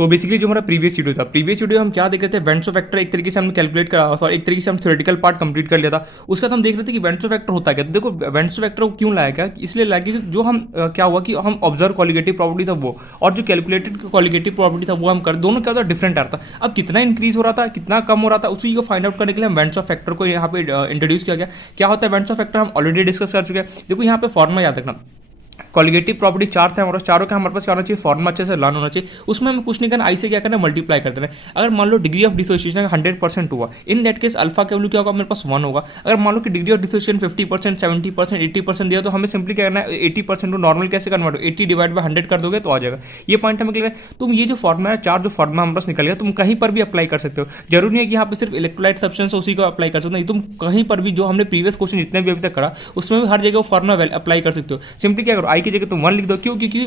So basically जो हमारा previous video हम क्या देख रहे थे, वेंट्सो फैक्टर एक तरीके से हमने कैलकुलेट करा, सॉरी एक तरीके से हम थ्योरेटिकल पार्ट कंप्लीट कर लिया था। उसके बाद हम देख रहे थे कि वेंट्सो फैक्टर होता क्या। तो देखो वेंट्सो फैक्टर को क्यों लाया गया, इसलिए लाया गया कि जो हम क्या हुआ कि हम ऑब्जर्व कॉलिगेटिव प्रॉपर्टी था वो और जो कैलकुलेटेड कॉलिगेटिव प्रॉपर्टी था वो हम कर, दोनों क्या होता डिफरेंट आ रहा था। अब कितना इंक्रीज हो रहा था कितना कम हो रहा था उसी को फाइंड आउट करने के लिए हम वेंट्सो फैक्टर को यहाँ पे इंट्रोड्यूस किया गया। क्या होता है वेंट्सो फैक्टर हम ऑलरेडी डिस्कस कर चुके हैं। देखो यहाँ पे फॉर्मूला याद रखना, कॉलिगेटिव प्रॉपर्टी चार थे हमारे, चारों का हमारे पास क्या होना चाहिए, फॉर्मूला अच्छे से लर्न होना चाहिए। उसमें हमें कुछ नहीं करना, आई से क्या करना मल्टीप्लाई कर देना। अगर मान लो डिग्री ऑफ डिसोसिएशन 100% हुआ, इन दैट केस अल्फा का वैल्यू क्या होगा, मेरे पास 1 होगा। अगर मान लो कि डिग्री ऑफ डिसोसिएशन 50%, 70%, 80% दिया तो हमें सिंपली क्या करना है 80% को नॉर्मल कैसे कन्वर्ट हो, 80 डिवाइड बाय 100 कर दोगे तो आ जाएगा। ये पॉइंट हमें क्लियर है। तुम ये जो फॉर्मूला है, चार जो फॉर्मूला हमारे पास निकल गया, तुम कहीं पर भी अप्लाई कर सकते हो। जरूरी नहीं है कि यहाँ पे सिर्फ इलेक्ट्रोलाइट सब्सटेंस उसी को अप्लाई कर सकते हो, तुम कहीं पर भी जो हमने प्रीवियस क्वेश्चन जितने भी अभी तक करा उसमें भी हर जगह फॉर्मूला अप्लाई कर सकते हो। सिंपली क्या करो, आई की जगह तुम 1 लिख दो। क्यों? क्योंकि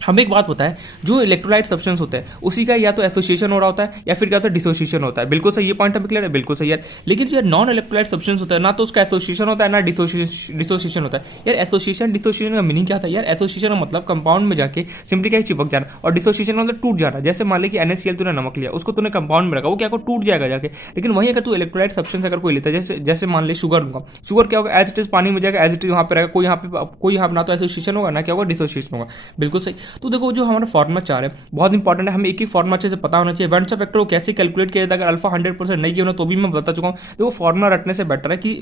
हमें एक बात पता है, जो इलेक्ट्रोलाइट सब्सटेंस होता है उसी का या तो एसोसिएशन हो रहा होता है या फिर क्या होता है डिसोसिएशन होता है। बिल्कुल सही, ये पॉइंट हमें क्लियर है, बिल्कुल सही यार। लेकिन जो नॉन इलेक्ट्रोलाइट सब्सटेंस होता है ना तो उसका एसोसिएशन होता है ना डिसोसिएशन होता है। यार एसोसिएशन डिसोसिएशन का मीनिंग क्या था यार, एसोसिएशन का मतलब कंपाउंड में जाके सिंपली क्या चिपक जाना, और डिसोसिएशन का मतलब टूट जाना। जैसे मान ली कि NaCl तूने नमक लिया, उसको तूने कंपाउंड में रखा, वो क्या टूट जाएगा जाके। लेकिन वही अगर तू इलेक्ट्रोलाइट सब्सटेंस अगर कोई लेता है, जैसे मान ली शुगर का, शुगर क्या होगा, एज इट इज पानी में जाएगा, एज इट इज वहाँ पे रहेगा, कोई यहाँ पे ना तो एसोसिएशन होगा ना क्या होगा डिसोसिएशन होगा। बिल्कुल सही। तो देखो जो हमारा फॉर्मूला 4 है बहुत इंपॉर्टेंट है, हमें एक ही फॉर्मूला अच्छे से पता होना चाहिए। वेंट्सो फैक्टर को कैसे कैलकुलेट किया जाता है, अगर अल्फा 100% नहीं किया होना तो भी मैं बता चुका हूँ। देखो फॉर्मूला रटने से बेटर है कि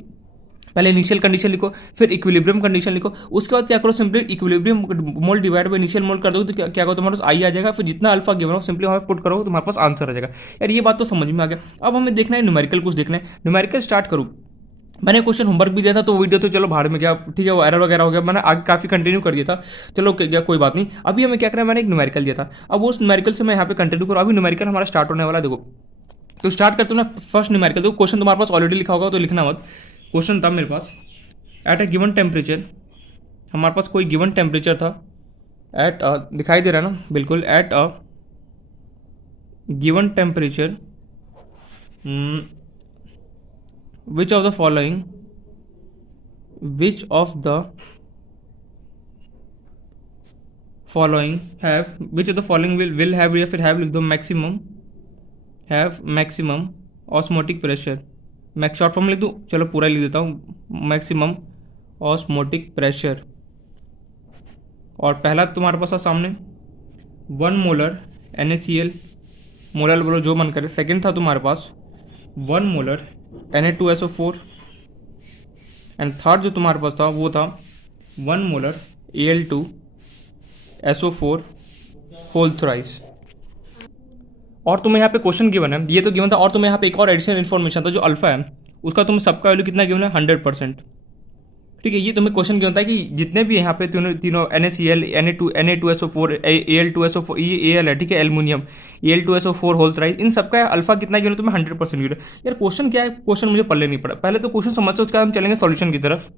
पहले इनिशियल कंडीशन लिखो, फिर इक्विलिब्रियम कंडीशन लिखो, उसके बाद क्या करो simply equilibrium mole divide by initial मोल कर दो तो क्या करो तुम्हारे पास आई आ जाएगा। फिर जितना अल्फा गिवन हो सिंपली वहाँ पुट करो, तुम्हारे पास आंसर आ जाएगा। यार ये बात तो समझ में आ गया। अब हमें देखना है न्यूमेरिकल, कुछ देखना है। न्यूमेरिकल स्टार्ट करूँ, मैंने क्वेश्चन होमवर्क भी दिया था तो वीडियो तो चलो भाड़ में गया, ठीक है वो एरर वगैरह हो गया, मैंने आगे काफी कंटिन्यू कर दिया था, चलो क्या कोई बात नहीं। अभी हमें क्या करना है, मैंने एक न्यूमेरिकल दिया था, अब उस न्यूमेरिकल से मैं यहाँ पे कंटिन्यू करूँ। अभी न्यूमेरिकल हमारा स्टार्ट होने वाला है। देखो तो स्टार्ट करते हो ना, फर्स्ट न्यूमेरिकल। देखो क्वेश्चन तुम्हारे पास ऑलरेडी लिखा होगा तो लिखना मत। क्वेश्चन था मेरे पास, एट अ गिवन टेम्परेचर, हमारे पास कोई गिवन टेम्परेचर था, एट दिखाई दे रहा है ना, बिल्कुल eight a given temperature which of the following will have या फिर have लिख दो maximum osmotic pressure, max short form लिख दूँ, चलो पूरा लिख देता हूँ, मैक्सिमम ऑस्मोटिक प्रेशर। और पहला तुम्हारे पास सामने 1 मोलर NaCl, मोलर बोलो जो मन करे। सेकेंड था तुम्हारे पास 1 मोलर Na2SO4 एंड थर्ड जो तुम्हारे पास था वो था 1 मोलर Al2SO4 होल थ्राइस। और तुम्हें यहाँ पे क्वेश्चन गिवन है, ये तो गिवन था, और तुम्हें यहाँ पे एक और एडिशनल इन्फॉर्मेशन था, जो अल्फा है उसका तुम्हें सबका वैल्यू कितना गिवन है 100%। ठीक है, ये तुम्हें क्वेश्चन गिवन था कि जितने भी यहाँ पे तीनों NaCl, Na2SO4, Al2SO4, ये Al है, ठीक है, एल्युमिनियम, Al2SO4 होल थ्राइस, इन सबका अल्फा कितना गिवन है तुम्हें 100% गिवन। यार क्वेश्चन क्या है, क्वेश्चन मुझे पढ़ने नहीं पड़ा, पहले तो क्वेश्चन समझते उसके बाद हम चलेंगे सॉल्यूशन की तरफ।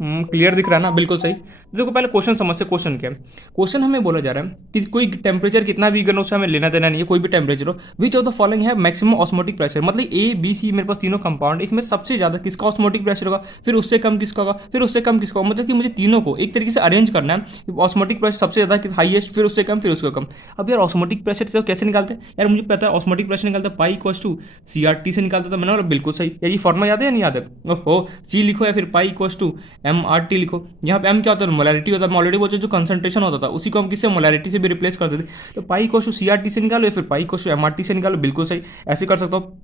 क्लियर दिख रहा है ना, बिल्कुल सही। देखो पहले क्वेश्चन समझते, क्वेश्चन क्या है। क्वेश्चन हमें बोला जा रहा है कि कोई टेम्परेचर कितना भी गिवन, उससे हमें लेना देना नहीं है, कोई भी टेम्परेचर हो, विच ऑफ द फॉलोइंग है मैक्सिमम ऑस्मोटिक प्रेशर, मतलब A B C मेरे पास तीनों कंपाउंड, इसमें सबसे ज्यादा किसका ऑस्मोटिक प्रेशर होगा, फिर उससे कम किसका होगा, फिर उससे कम किसका होगा, मतलब कि मुझे तीनों को एक तरीके से अरेंज करना है। ऑस्मोटिक प्रेशर सबसे ज्यादा हाईएस्ट, फिर उससे कम, फिर उससे कम। अब यार ऑस्मोटिक प्रेशर तो कैसे निकालते हैं यार, मुझे पता है ऑस्मोटिक प्रेशर निकालता है पाई इक्वल्स टू CRT से निकालता था मैंने, बिल्कुल सही। यार ये फॉर्मूला याद है या नहीं याद है, ओहो C लिखो या फिर पाई इक्वल्स टू MRT लिखो। यहाँ पे M क्या होता है, मोलैरिटी होता है, मैं ऑलरेडी बोल चुका, जो कंसंट्रेशन होता था उसी को हम किससे मोलैरिटी से भी रिप्लेस कर सकते। तो पाई इक्वल टू CRT से निकालो या फिर पाई इक्वल टू MRT से निकालो, बिल्कुल सही, ऐसे कर सकता हूँ।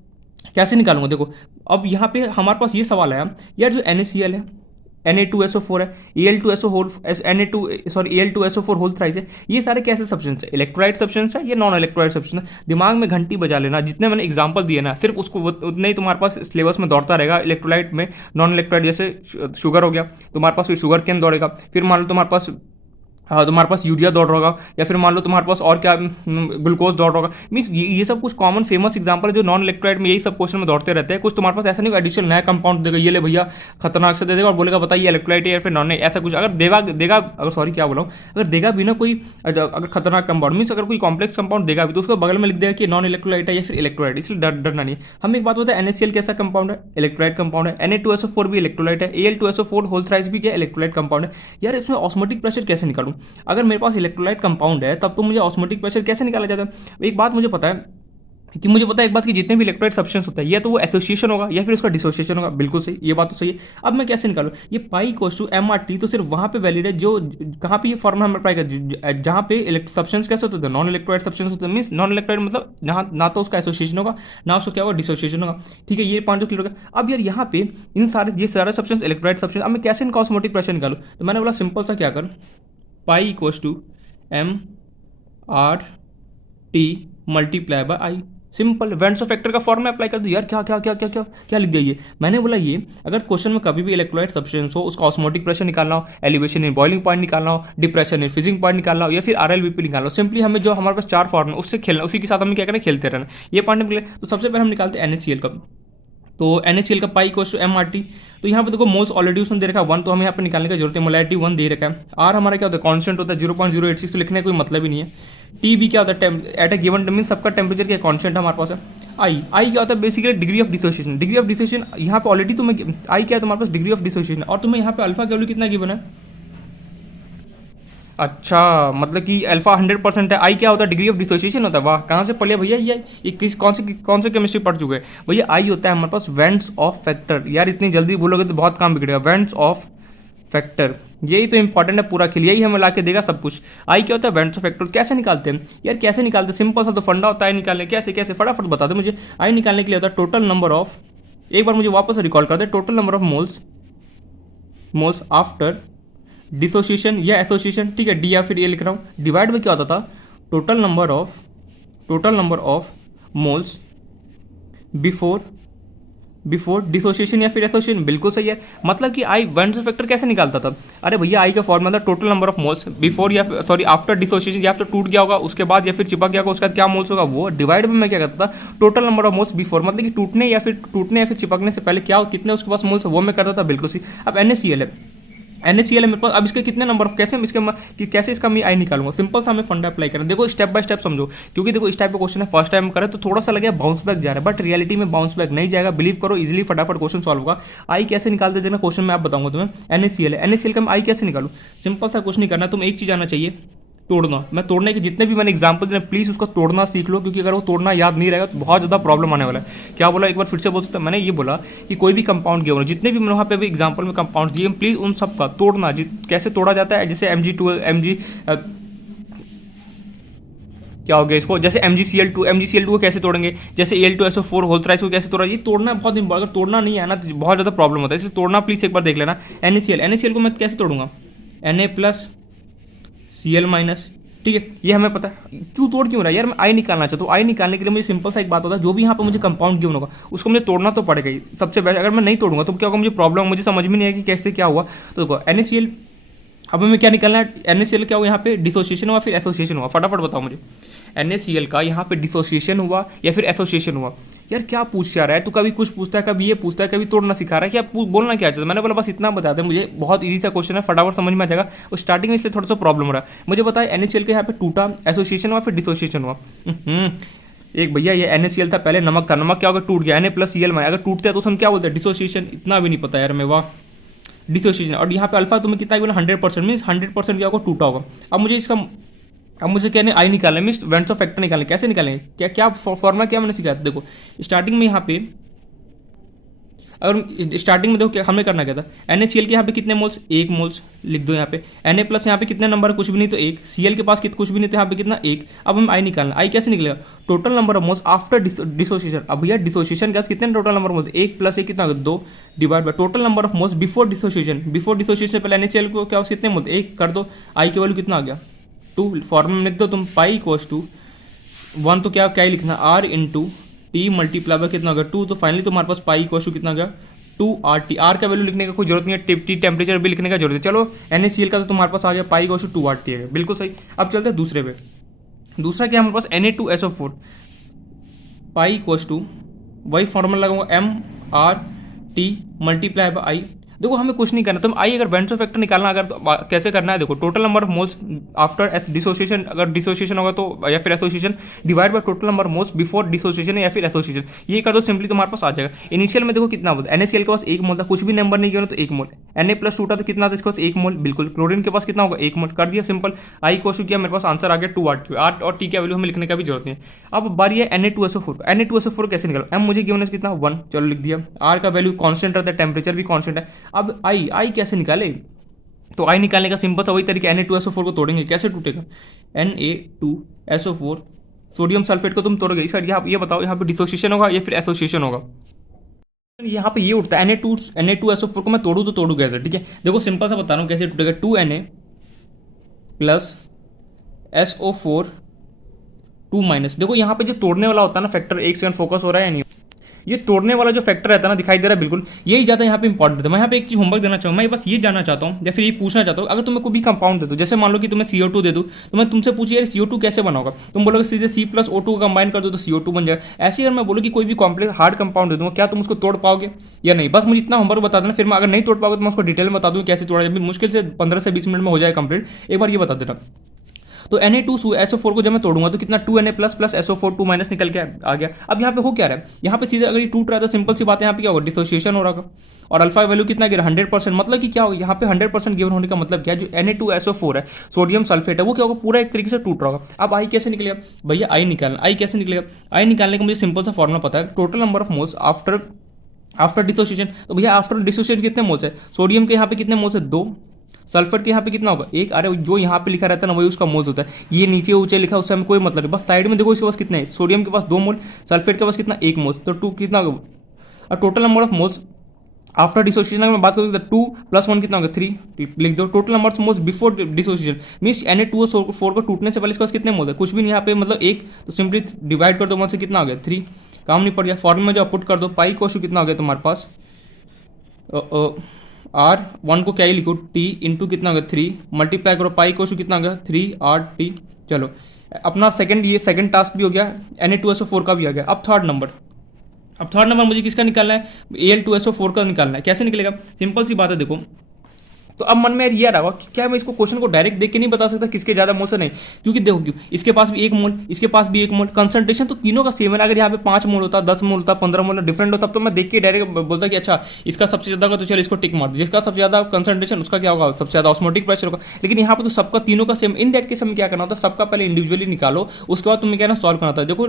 कैसे निकालूंगा देखो, अब यहाँ पे हमारे पास ये सवाल आया यार, जो NaCl है, Na2SO4 है, Al2SO4 होल थ्राइस है, ये सारे कैसे सब्सटेंस है, इलेक्ट्रोलाइट सब्सटेंस है या नॉन इलेक्ट्रोलाइट सब्सटेंस है। दिमाग में घंटी बजा लेना, जितने मैंने एग्जांपल दिए ना सिर्फ उसको उतने ही तुम्हारे पास सिलेबस में दौड़ता रहेगा। इलेक्ट्रोलाइट में नॉन इलेक्ट्रोलाइट जैसे शुगर हो गया, तुम्हारे पास शुगर केन दौड़ेगा, फिर मान लो तुम्हारे पास यूरिया दौड़ रहा होगा, या फिर मान लो तुम्हारे पास और क्या ग्लूकोज दौड़ रहा होगा। मीन्स ये सब कुछ कॉमन फेमस एग्जांपल है जो नॉन इलेक्ट्रोलाइट में यही सब क्वेश्चन में दौड़ते रहते हैं। कुछ तुम्हारे पास ऐसा नहीं एडिशनल नया कंपाउंड देगा, ये ले भैया खतरनाक से दे देगा और बोलेगा बताइए इलेक्ट्रोलाइट है या फिर नॉन है, ऐसा कुछ अगर देगा अगर सॉरी क्या बोला हूँ, अगर देगा भी ना कोई अगर खतरनाक कंपाउंड, मीन्स अगर कोई कॉम्प्लेक्स कंपाउंड देगा भी तो उसको बगल में लिख देगा कि नॉन इलेक्ट्रोलाइट है या फिर इलेक्ट्रोलाइट, इसलिए डरना नहीं। हम एक बात होता है NaCl कैसा कंपाउंड है, इलेक्ट्रोलाइट कंपाउंड है, Na2SO4 भी इलेक्ट्रोलाइट है, Al2SO4 होल थ्राइस भी क्या इलेक्ट्रोलाइट कंपाउंड है। यार इसमें ऑस्मोटिक प्रेशर कैसे निकालूं, निकालूं? अगर मेरे पास इलेक्ट्रोलाइट कंपाउंड है तब तो मुझे ऑस्मोटिक प्रेशर कैसे निकाला जाता है? एक बात मुझे पता है एक बात कि जितने भी इलेक्ट्रोलाइट सब्सटेंस होता है या तो वो एसोसिएशन होगा या फिर उसका डिसोसिएशन होगा। बिल्कुल सही, ये बात तो सही है। अब मैं कैसे निकालूं? ये pi equals to M R T तो सिर्फ वहां पे वैलिड है जो कहाँ पे ये फॉर्मूला हम अप्लाई कर जहाँ पे सब्सटेंस कैसे होते हैं, नॉन इलेक्ट्रोलाइट सब्सटेंस होते हैं। मीन्स नॉन इलेक्ट्रोलाइट मतलब जहाँ ना तो उसका एसोसिएशन होगा ना उसको क्या होगा डिसोसिएशन होगा। ठीक है, ये पॉइंट जो क्लियर होगा। अब यार यहाँ पे ये सारे सब्सटेंस इलेक्ट्रोलाइट सब्सटेंस, अब मैं कैसे इनका ऑस्मोटिक प्रेशर निकालूं? तो मैंने बोला सिंपल सा क्या कर, pi equals to M R T multiply by I. Simple van't Hoff factor का फॉर्मूला अप्लाई कर दो। यार क्या क्या क्या क्या क्या क्या लिख दिया ये? मैंने बोला ये अगर क्वेश्चन में कभी भी इलेक्ट्रोलाइट सब्सटेंस हो उसका ऑस्मोटिक प्रेशर निकालना हो, एलिवेशन इन बॉइलिंग पॉइंट निकालना हो, डिप्रेशन इन फ्रीजिंग पॉइंट निकालना हो या फिर आरएलवीपी निकालना हो, सिंपली हमें जो हमारे पास चार फॉर्मूला उससे खेलना, उसी के साथ हमें क्या करना, खेलते रहना। ये पॉइंट निकले तो सबसे पहले हम निकालते हैं NaCl का। तो NaCl का पाई इक्वल्स टू MRT। तो यहाँ पे देखो मोल्स ऑलरेडी उसने दे रखा है 1, तो हमें यहाँ पे निकालने की जरूरत है। मोलैरिटी 1 दे रखा है। आर हमारा क्या होता है, कांस्टेंट होता है 0.086, तो लिखने का कोई मतलब ही नहीं है। टी भी क्या होता है, एट अ गिवन मीन सबका टेम्परेचर क्या कांस्टेंट हमारे पास है। आई क्या होता है basically degree of dissociation. Degree of dissociation यहाँ पे ऑलरेडी तुम्हें आई क्या है तुम्हारे पास डिग्री ऑफ डिसोसिएशन, और तुम्हें यहाँ पे अल्फा का वैल्यू कितना गिवन है? अच्छा, मतलब कि अल्फा 100% है। आई क्या होता है, डिग्री ऑफ डिसोसिएशन होता है। वाह, कहाँ से पढ़ लिया भैया ये किस कौन से केमिस्ट्री पढ़ चुके हैं भैया? आई होता है हमारे पास वेंट्स ऑफ फैक्टर। यार इतनी जल्दी बोलोगे तो बहुत काम बिगड़ेगा। वेंट्स ऑफ फैक्टर, यही तो इंपॉर्टेंट है पूरा खेल, यही हमें ला के देगा सब कुछ। आई क्या होता है, वेंट्स ऑफ फैक्टर। कैसे निकालते हैं यार, कैसे निकालते हैं? सिंपल सा तो फंडा होता है निकालने। कैसे कैसे फटाफट बता दो मुझे। आई निकालने के लिए होता है टोटल नंबर ऑफ, एक बार मुझे वापस रिकॉल कर दे, total number of moles after dissociation या एसोसिएशन। ठीक है, डी या फिर ये लिख रहा हूँ। डिवाइड में क्या होता था, total number of moles before dissociation या फिर एसोसिएशन। बिल्कुल सही है। मतलब कि आई वेंट्स ऑफ फैक्टर कैसे निकालता था? अरे भैया आई का फॉर्मूला था total number of moles before या सॉरी आफ्टर डिसोसिएशन, या फिर टूट गया होगा उसके बाद या फिर चिपक गया होगा उसके बाद क्या मोल्स होगा वो। डिवाइड में मैं क्या करता था, total number of moles before, मतलब कि टूटने या फिर चिपकने से पहले क्या कितने उसके पास मोल्स वो मैं करता था। बिल्कुल सही। अब NaCl है, NaCl है मेरे पास। अब इसके कितने नंबर ऑफ, कैसे इसका मैं आई निकालूंगा? सिंपल सा हमें फंडा अप्लाई करना। देखो स्टेप बाय स्टेप समझो, क्योंकि देखो इस टाइप का क्वेश्चन है, फर्स्ट टाइम करें तो थोड़ा सा लगे बाउंस बैक जा रहा है, बट रियलिटी में बाउंस बैक नहीं जाएगा। बिलीव करो, इजीली फटाफट क्वेश्चन सॉल्व होगा। आई कैसे निकालते देना क्वेश्चन में आप बताऊंगा तुम्हें। NaCl है, NaCl का मैं आई कैसे निकालूं? सिंपल सा कुछ नहीं करना, तुम एक चीज आना चाहिए, तोड़ना। मैं तोड़ने के जितने भी मैंने एग्जाम्पल दिए प्लीज उसको तोड़ना सीख लो, क्योंकि अगर वो तोड़ना याद नहीं रहेगा तो बहुत ज़्यादा प्रॉब्लम आने वाला है। क्या बोला, एक बार फिर से बोल सकता? मैंने ये बोला कि कोई भी कंपाउंड गिवन, जितने भी मैंने वहाँ पे भी एग्जाम्पल में कंपाउंड दिए, प्लीज उन सब का तोड़ना। कैसे तोड़ा जाता है, जैसे Mg2 क्या हो गया इसको, जैसे MgCl2 को कैसे तोड़ेंगे, जैसे Al2SO4 होल थ्राइस को कैसे तोड़ा, ये तोड़ना बहुत इंपॉर्टेंट। अगर तोड़ना नहीं है ना तो बहुत ज़्यादा प्रॉब्लम होता है, इसलिए तोड़ना प्लीज एक बार देख लेना। NaCl को मैं कैसे तोड़ूंगा, Na+Cl-। ठीक है, ये हमें पता है। क्यों रहा है यार, मैं आई निकालना चाहता हूँ। आई निकालने के लिए मुझे सिंपल सा एक बात होता है, जो भी यहाँ पे मुझे कंपाउंड गिवन होगा उसको मुझे तोड़ना तो पड़ेगा ही सबसे बेस्ट। अगर मैं नहीं तोड़ूंगा तो क्या होगा, मुझे प्रॉब्लम, मुझे समझ में नहीं आएगी कैसे क्या हुआ। तो देखो NaCl, अब हमें क्या निकालना है, NaCl क्या हुआ यहाँ पे, डिसोसिएशन हुआ फिर एसोसिएशन हुआ। फटाफट बताओ मुझे, NaCl का यहाँ पे डिसोसिएशन हुआ या फिर एसोसिएशन हुआ। यार क्या पूछ क्या रहा है, तो कभी कुछ पूछता है, कभी ये पूछता है, कभी तोड़ना सिखा रहा है, क्या बोलना क्या चाहता है? मैंने बोला बस इतना बता दे मुझे, बहुत इजी सा क्वेश्चन है, फटाफट समझ में आ जाएगा। और स्टार्टिंग में इसलिए थोड़ा सा प्रॉब्लम हो रहा है। मुझे बताया NaCl के यहाँ पे टूटा, एसोसिएशन हुआ फिर डिसोसिएशन हुआ। एक भैया ये NaCl था, पहले नमक था, नमक क्या होगा, टूट गया, Na+Cl-। अगर टूटता है तो हम क्या बोलते हैं, डिसोसिएशन। इतना भी नहीं पता यार मैं, वाह, डिसोसिएशन। और यहाँ पे अल्फा तुम्हें कितना बोला, 100%, मीन्स 100% क्या होगा, टूटा होगा। अब मुझे क्या नहीं आई निकालना है, मीन्स वेंट्स ऑफ फैक्टर निकालना। कैसे निकालेंगे, क्या फॉर्मूला क्या मैंने सिखाया? देखो स्टार्टिंग में यहाँ पे, अगर स्टार्टिंग में देखो क्या हमने करना क्या था, NaCl के यहाँ पे कितने मोल्स, 1 मोल्स लिख दो यहाँ पे। Na+ यहाँ पे कितने नंबर, कुछ भी नहीं तो 1। Cl के पास कुछ भी नहीं तो यहाँ पे कितना, 1। अब हम आई निकालना, आई कैसे निकलेगा, total number of moles after dissociation. अब भैया डिसोसिएशन का कितने टोटल नंबर मोल्स, 1 + 1 कितना, 2 divide by total number of moles before dissociation. Before dissociation से पहले NaCl को क्या कितने मोल्स, 1 कर दो। आई की वैल्यू कितना आ गया, 2। फॉर्मूला में लिख दो तुम, पाई इक्वल्स टू 1, तो क्या ही लिखना, R × T मल्टीप्लाई बाय कितना हो गया, 2। तो फाइनली तुम्हारे पास पाई इक्वल्स टू कितना हो गया, 2RT। R का वैल्यू लिखने का कोई जरूरत नहीं है, T टेम्परेचर भी लिखने का जरूरत है। चलो NaCl का तो तुम्हारे पास आ गया, पाई इक्वल्स टू 2RT है, बिल्कुल सही। अब चलते हैं दूसरे पे। दूसरा क्या हमारे पास, Na2SO4, पाई इक्वल्स टू, वही फॉर्मूला लगाऊंगा, MRT मल्टीप्लाई बाय आई। देखो हमें कुछ नहीं करना, तुम आई अगर बेंचो फैक्टर निकालना अगर तो कैसे करना है, देखो total number of moles after dissociation, अगर डिसोसिएशन होगा तो या फिर association divide by total number moles before dissociation या फिर एसोसिएशन, ये कर दो सिंपली तुम्हारे पास आ जाएगा। इनिशियल में देखो कितना बोलता है, NaCl के पास 1 मोल था, कुछ भी नंबर नहीं किया तो 1 मोल। Na+2 था तो कितना था इसके पास 1 मोल, बिल्कुल। क्लोरीन के पास कितना होगा 1 मोल, कर दिया सिंपल। आई को किया, मेरे पास आंसर आ गया 2R। आर और टी की वैल्यू हमें लिखने का भी जरूरत नहीं है। अब बारी है Na2SO4 का। Na2SO4 कैसे निकालो, एम मुझे गिवन है कितना 1, चलो लिख दिया। आर का वैल्यू कांस्टेंट रहता है, टेम्परेचर भी कांस्टेंट है। अब आई कैसे निकाले, तो आई निकालने का सिंपल सा वही तरीका, Na2SO4 को तोड़ेंगे, कैसे टूटेगा, Na2SO4 सोडियम सल्फेट को तुम तोड़ोगे। सर यहाँ ये बताओ, यहाँ पे डिसोसिएशन होगा या फिर एसोसिएशन होगा, यहाँ पे ये उठता है Na2SO4 को मैं तोड़ू तो तोड़ू कैसे, ठीक है। देखो सिंपल सा बता रहा हूँ कैसे टूटेगा, 2Na प्लस SO4 2 देखो यहाँ पे जो तोड़ने वाला होता है ना फैक्टर, एक सेकंड फोकस हो रहा है या नहीं, ये तोड़ने वाला जो फैक्टर रहता है ना, दिखाई दे रहा है बिल्कुल, यही ज़्यादा यहाँ पे इंपॉर्टेंट है। मैं यहाँ पे एक चीज होमवर्क देना चाहूँ, मैं बस ये जानना चाहता हूँ या फिर ये पूछना चाहता हूँ, अगर तुम्हें कोई भी कंपाउंड दे दो, जैसे मान लो कि तुम्हें CO2 दे दूँ, तो मैं तुमसे पूछिए यार CO2 कैसे बनाओगा, तुम बोलोगे सीधे C+O2 को कंबाइन कर दो तो CO2 बन जाएगा। ऐसे अगर मैं बोलूँ कि कोई भी कॉम्प्लेक्स हार्ड कंपाउंड दे दूँगा, क्या तुम उसको तोड़ पाओगे या नहीं, बस मुझे इतना होमवर्क बता देना, फिर मैं अगर नहीं तोड़ पाओगे तो मैं उसको डिटेल में बता दूँ कैसे तोड़ा जाए, मुश्किल से 15 से 20 मिनट में हो जाए कंप्लीट, एक बार ये बता देना। तो Na2SO4 को जब मैं तोड़ूंगा तो कितना 2Na प्लस प्लस SO4 2 निकल के आ गया। अब यहाँ पे हो क्या रहा है, यहाँ पे सीधे अगर ये टूट रहा है तो सिंपल सी बात है, यहाँ पे क्या होगा, डिसोसिएशन हो रहा होगा। और अल्फा वैल्यू कितना गिरा 100%, मतलब कि क्या होगा, यहाँ पे 100% गिवन होने का मतलब क्या है, जो Na2SO4 है सोडियम सल्फेट है वो क्या होगा, पूरा एक तरीके से टूट रहा होगा। अब आई कैसे निकलेगा भैया, आई निकालना, आई कैसे निकलेगा, आई निकालने का मुझे सिंपल सा फॉर्मुला पता है, total number of moles after dissociation. तो भैया आफ्टर डिसोसिएशन कितने मोल्स है, सोडियम के यहाँ पे कितने मोल्स है 2, सल्फर के यहाँ पे कितना होगा 1। अरे जो यहाँ पे लिखा रहता है ना वही उसका मोल्स होता है, ये नीचे ऊंचे लिखा उससे हमें कोई मतलब नहीं, बस साइड में देखो इसके पास कितने हैं, सोडियम के पास 2 मोल, सल्फेट के पास कितना 1 मोल, तो 2 कितना होगा। और total number of moles after dissociation अगर मैं बात करूँ तो 2 + 1 कितना होगा 3, लिख दो। Total number of moles before dissociation means Na2SO4 को टूटने से पहले इसके पास कितने मोल है, कुछ भी नहीं यहाँ पे, मतलब 1, तो सिंपली डिवाइड कर दो 1 से, कितना हो गया 3, काम नहीं पड़ गया। फॉर्मूला में जो पुट कर दो, पाई कोशु कितना हो गया तुम्हारे पास, R1 को क्या ही लिखो T इंटू कितना हो गया 3, मल्टीप्लाई करो पाई कोशु कितना हो गया 3RT। चलो अपना सेकंड टास्क भी हो गया, Na2SO4 का भी आ गया। अब थर्ड नंबर मुझे किसका निकालना है, Al2SO4 का निकालना है। कैसे निकलेगा, सिंपल सी बात है देखो, तो अब मन में ये रहा कि क्या मैं इसको क्वेश्चन को डायरेक्ट देख के नहीं बता सकता किसके ज्यादा मोल से, नहीं, क्योंकि देखो क्यों, इसके पास भी 1 मोल, इसके पास भी 1 मोल, कंसंट्रेशन तो तीनों का सेम है। अगर यहाँ पे 5 मोल होता, 10 मोल होता, 15 मोल डिफरेंट होता, तब तो मैं देख के डायरेक्ट बोलता कि अच्छा इसका सबसे ज्यादा होगा तो चलो इसको टिक मार दो, जिसका सबसे ज्यादा कंसंट्रेशन उसका क्या होगा, सबसे ज्यादा ऑस्मोटिक प्रेशर होगा। लेकिन यहाँ पे तो सबका तीनों का सेम, इन दैट केस हमें क्या करना होता है, सबका पहले इंडिविजुअली निकालो, उसके बाद तुम्हें क्या ना सॉल्व करना होता है। देखो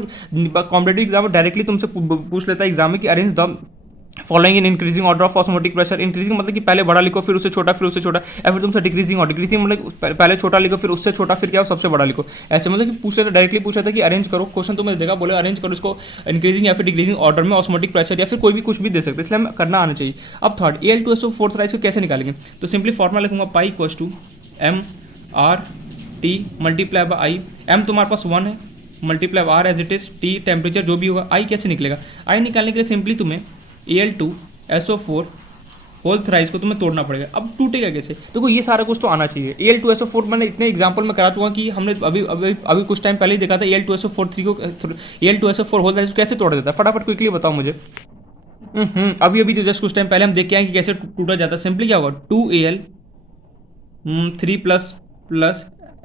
कॉम्पिटेटिव एग्जाम डायरेक्टली तुमसे पूछ लेता है एग्जाम में कि arrange the following in increasing order of osmotic pressure. Increasing मतलब कि पहले बड़ा लिखो फिर उससे छोटा फिर उससे छोटा, या फिर तुमसे डिक्रीजिंग और डिक्रीजिंग मतलब पहले छोटा लिखो फिर उससे छोटा फिर क्या हो सबसे बड़ा लिखो। ऐसे मतलब कि पूछ लेता डायरेक्टली पूछ लेता कि अरेंज करो, क्वेश्चन तुम्हें देगा, बोले अरेंज करो इसको इंक्रीजिंग या फिर डिक्रीजिंग ऑर्डर में ऑस्मोटिक प्रेशर, या फिर कोई भी कुछ भी दे सकते हैं, इसलिए करना आना चाहिए। अब थर्ड Al2SO4 राइस को कैसे निकालेंगे, तो सिंपली फॉर्मुला लिखूंगा pi equals to MRT multiply by i. M तुम्हारे पास 1 है, multiply R as it is, T temperature जो भी होगा। आई कैसे निकलेगा, आई निकालने के लिए सिंपली तुम्हें Al2SO4 होल थ्राइस को तुम्हें तोड़ना पड़ेगा। अब टूटेगा कैसे, देखो ये सारा कुछ तो आना चाहिए। Al2SO4 मैंने इतने एग्जांपल में करा चुका कि हमने अभी कुछ टाइम पहले ही देखा था Al2SO4 को Al2SO4 होल थ्राइस को कैसे तोड़ा जाता है, फटाफट क्विकली बताओ मुझे। अभी जो जस्ट कुछ टाइम पहले हम देख के आए कि कैसे टूटा जाता है। सिंपली क्या होगा 2Al 3 प्लस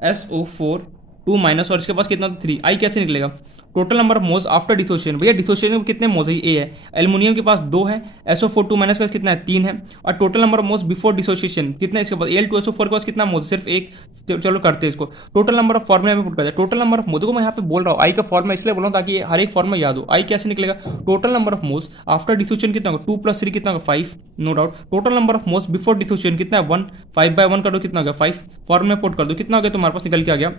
SO4 2 और इसके पास कितना 3। आई कैसे निकलेगा, total number of moles after dissociation. भैया डिसोसिएशन में कितने मोल्स है, ए है, एल्युमिनियम के पास 2 है, SO4 2 के पास कितना है 3 है, और total number of moles before dissociation कितना है इसके पास, Al2SO4 के पास कितना मोल्स, सिर्फ 1। चलो करते हैं इसको, टोटल नंबर ऑफ फॉर्मुला में पुट करते हैं। टोटल नंबर ऑफ मोल्स को मैं यहाँ पे बोल रहा हूँ आई का फॉर्मुला इसलिए बोल रहा हूँ ताकि हर एक फॉर्मुला याद हो। आई कैसे निकलेगा, total number of moles after dissociation कितना होगा 2 + 3 कितना होगा 5, no doubt. Total number of moles before dissociation कितना है 1, 5/1 कर दो कितना होगा 5, फॉर्मुला में पुट कर दो कितना हो गया तुम्हारे पास निकल के आ गया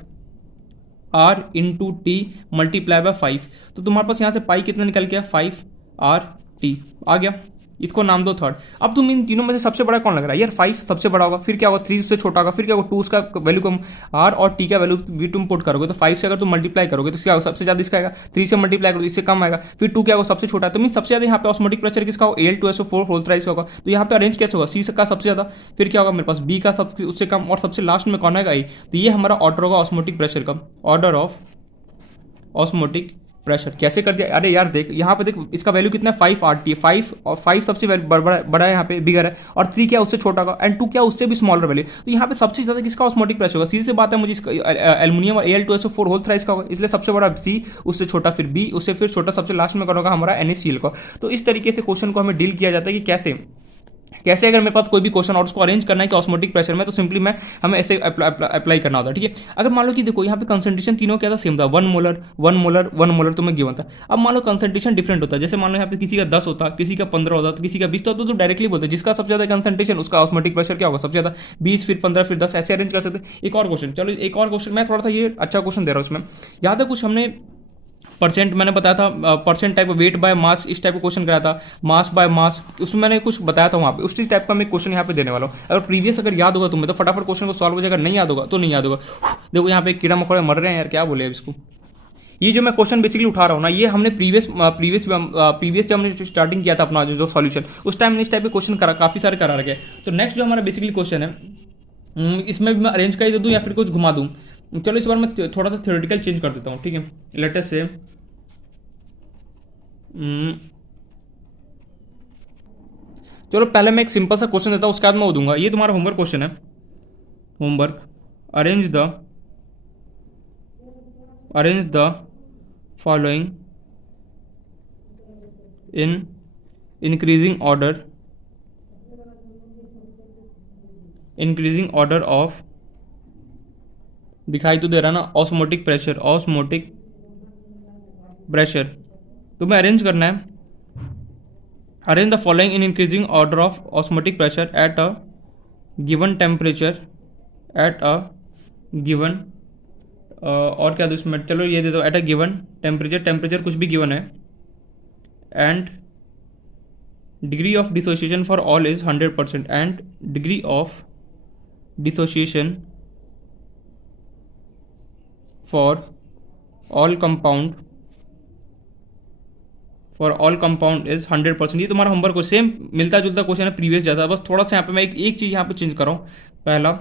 R into T multiply bye 5। तो तुम्हारे पास यहाँ से पाई कितना निकल गया 5RT आ गया, इसको नाम दो थर्ड। अब तुम इन तीनों में से सबसे बड़ा कौन लग रहा है यार, 5 सबसे बड़ा होगा, फिर क्या होगा 3 उससे छोटा होगा, फिर क्या होगा 2 उसका वैल्यू कम, R और T का वैल्यू भी तुम पुट करोगे तो 5 से अगर तुम मल्टीप्लाई करोगे तो क्या होगा सबसे ज्यादा इसका आएगा, 3 से मल्टीप्लाई करोगे इससे कम आएगा, फिर 2 क्या होगा सबसे छोटा है। तो मीन सबसे ज्यादा यहाँ पे ऑस्मोटिक प्रेशर किसका होगा Al2SO4 होल थ्राइस का होगा। तो यहाँ पे अरेंज कैसे होगा, C का सबसे ज्यादा, फिर क्या होगा मेरे पास B का सबसे उससे कम, और सबसे लास्ट में कौन आएगा A। तो ये हमारा ऑर्डर होगा ऑस्मोटिक प्रेशर का, ऑर्डर ऑफ ऑस्मोटिक प्रेशर कैसे कर दिया? अरे यार देख यहाँ पे देख, इसका वैल्यू कितना है 5 RT है, 5 और 5 सबसे बड़ा है यहाँ पे, बिगर है, और 3 क्या उससे छोटा का, एंड 2 क्या उससे भी स्मॉलर वैल्यू। तो यहाँ पे सबसे ज़्यादा किसका ऑस्मोटिक प्रेशर होगा? सीधी सी बात है, मुझे इसका एल्यूमिनियम और Al2SO4 होल थ्राइस का होगा, इसलिए सबसे बड़ा C, उससे छोटा फिर B, उससे फिर छोटा सबसे लास्ट में करोगा हमारा NaCl का। तो इस तरीके से क्वेश्चन को हमें डील किया जाता है कि कैसे अगर मेरे पास कोई भी क्वेश्चन और उसको अरेंज करना है कि ऑस्मोटिक प्रेशर में, तो सिंपली हमें ऐसे अप्लाई करना होता है, ठीक है। अगर मान लो कि देखो यहाँ पे कंसंट्रेशन तीनों क्या था, सेम था, 1 मोलर 1 मोलर 1 मोलर तुम्हें गिवन था। अब मान लो कंसंट्रेशन डिफरेंट होता है, जैसे मान लो यहाँ पे किसी का 10 होता, किसी का 15 होता, तो किसी का 20 होता, तो डायरेक्टली बोलते हैं जिसका सबसे ज्यादा कंसंट्रेशन उसका ऑस्मोटिक प्रेशर क्या होगा, सबसे ज्यादा 20, फिर 15, फिर 10, ऐसे अरेंज कर सकते हैं। एक और क्वेश्चन, चलो एक और क्वेश्चन, मैं थोड़ा सा ये अच्छा क्वेश्चन दे रहा हूँ इसमें, याद है कुछ हमने परसेंट मैंने बताया था, percent type weight by mass, इस टाइप का क्वेश्चन कराया था, मास बाय मास, उसमें मैंने कुछ बताया था वहाँ पे, उसी टाइप का मैं क्वेश्चन यहाँ पे देने वाला हूँ। अगर प्रीवियस अगर याद होगा तुम्हें तो फटाफट क्वेश्चन को सॉल्व हो जाएगा, नहीं याद होगा तो नहीं याद होगा। देखो यहाँ पे कीड़ा मकोड़े मर रहे हैं यार, क्या बोले अब इसको। ये जो मैं क्वेश्चन बेसिकली उठा रहा हूँ ना, ये हमने प्रीवियस जब हमने स्टार्टिंग किया था अपना जो सॉल्यूशन, उस टाइम इस टाइप के क्वेश्चन काफी सारे करा रखे। तो नेक्स्ट जो हमारा बेसिकली क्वेश्चन है, इसमें भी मैं अरेंज कर ही दे दूँ या फिर कुछ घुमा दूँ। चलो इस बार मैं थोड़ा सा थ्योरेटिकल चेंज कर देता हूँ, ठीक है। लेटेस्ट से चलो पहले मैं एक सिंपल सा क्वेश्चन देता हूँ, उसके बाद मैं वो दूंगा। ये तुम्हारा होमवर्क क्वेश्चन है, homework. Arrange the following in increasing order of, दिखाई तो दे रहा ना, ऑस्मोटिक प्रेशर तुम्हें अरेंज करना है। Arrange the following in increasing order of osmotic pressure at a given temperature, और क्या दो इसमें, चलो ये दे दो, एट अ गिवन टेम्परेचर कुछ भी गिवन है, and degree of dissociation for all is 100%, and degree of dissociation for all compound is 100%। ये तुम्हारा होमवर्क को सेम मिलता जुलता क्वेश्चन है प्रीवियस जैसा, बस थोड़ा सा यहाँ पे मैं एक चीज़ यहाँ पे चेंज कर रहा हूँ। पहला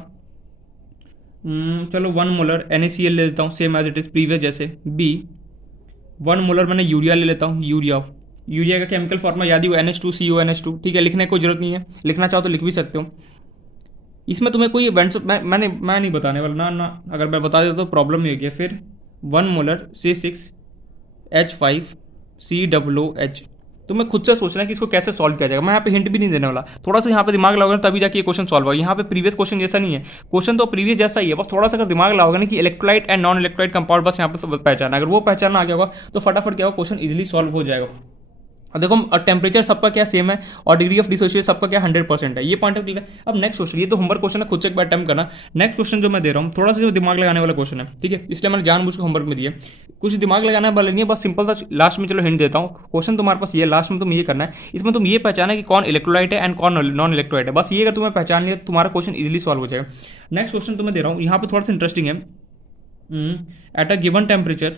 चलो 1 मोलर NaCl ले लेता हूँ, same as it is previous जैसे। बी 1 मोलर मैंने यूरिया ले लेता हूँ, यूरिया का केमिकल फॉर्मूला याद ही हो, NH2CONH2, ठीक है। लिखने की कोई जरूरत नहीं है, लिखना चाहो तो लिख भी सकते हो। इसमें तुम्हें कोई इवेंट्स मैं नहीं बताने वाला ना, अगर मैं बता देता तो प्रॉब्लम ही हो गया। फिर 1 मोलर C6H5COOH, तुम्हें खुद से सोचना है कि इसको कैसे सॉल्व किया जाएगा। मैं यहाँ पे हिंट भी नहीं देने वाला, थोड़ा सा यहाँ पे दिमाग लगाओगे तभी जाके ये क्वेश्चन सॉल्व होगा। यहाँ पे प्रीवियस क्वेश्चन जैसा नहीं है, क्वेश्चन तो प्रीवियस जैसा ही है, बस थोड़ा सा अगर दिमाग लगाओगे ना कि electrolyte and non electrolyte compound, बस यहाँ पे पहचाना, अगर वो पहचानना आ गया होगा तो फटाफट क्या होगा, क्वेश्चन इजिली सॉल्व हो जाएगा। और देखो टेम्परेचर सबका क्या सेम है, और डिग्री ऑफ डिसोसिएशन सबका क्या 100% है, ये पॉइंट ऑफ क्लियर है। अब नेक्स्ट क्वेश्चन, ये तो होमवर्क क्वेश्चन है, खुद से एक बार अटेम्प्ट करना। नेक्स्ट क्वेश्चन जो मैं दे रहा हूँ थोड़ा सा जो दिमाग लगाने वाला क्वेश्चन है, ठीक है, इसलिए मैंने जानबूझ के होमवर्क में दिया। कुछ दिमाग लगाने वाला नहीं है, बस सिंपल सा लास्ट में चलो हिंट देता हूँ। क्वेश्चन तुम्हारे पास ये लास्ट में तुम ये करना है, इसमें तुम ये पहचाना कि कौन इलेक्ट्रोलाइट है एंड कौन नॉन इलेक्ट्रोलाइट है, बस ये अगर तुम्हें पहचान लिया तो तुम्हारा क्वेश्चन इजिली सॉल्व हो जाएगा। नेक्स्ट क्वेश्चन तुम्हें दे रहा हूँ, यहाँ पे थोड़ा सा इंटरेस्टिंग है। एट अ गिवन टेम्परेचर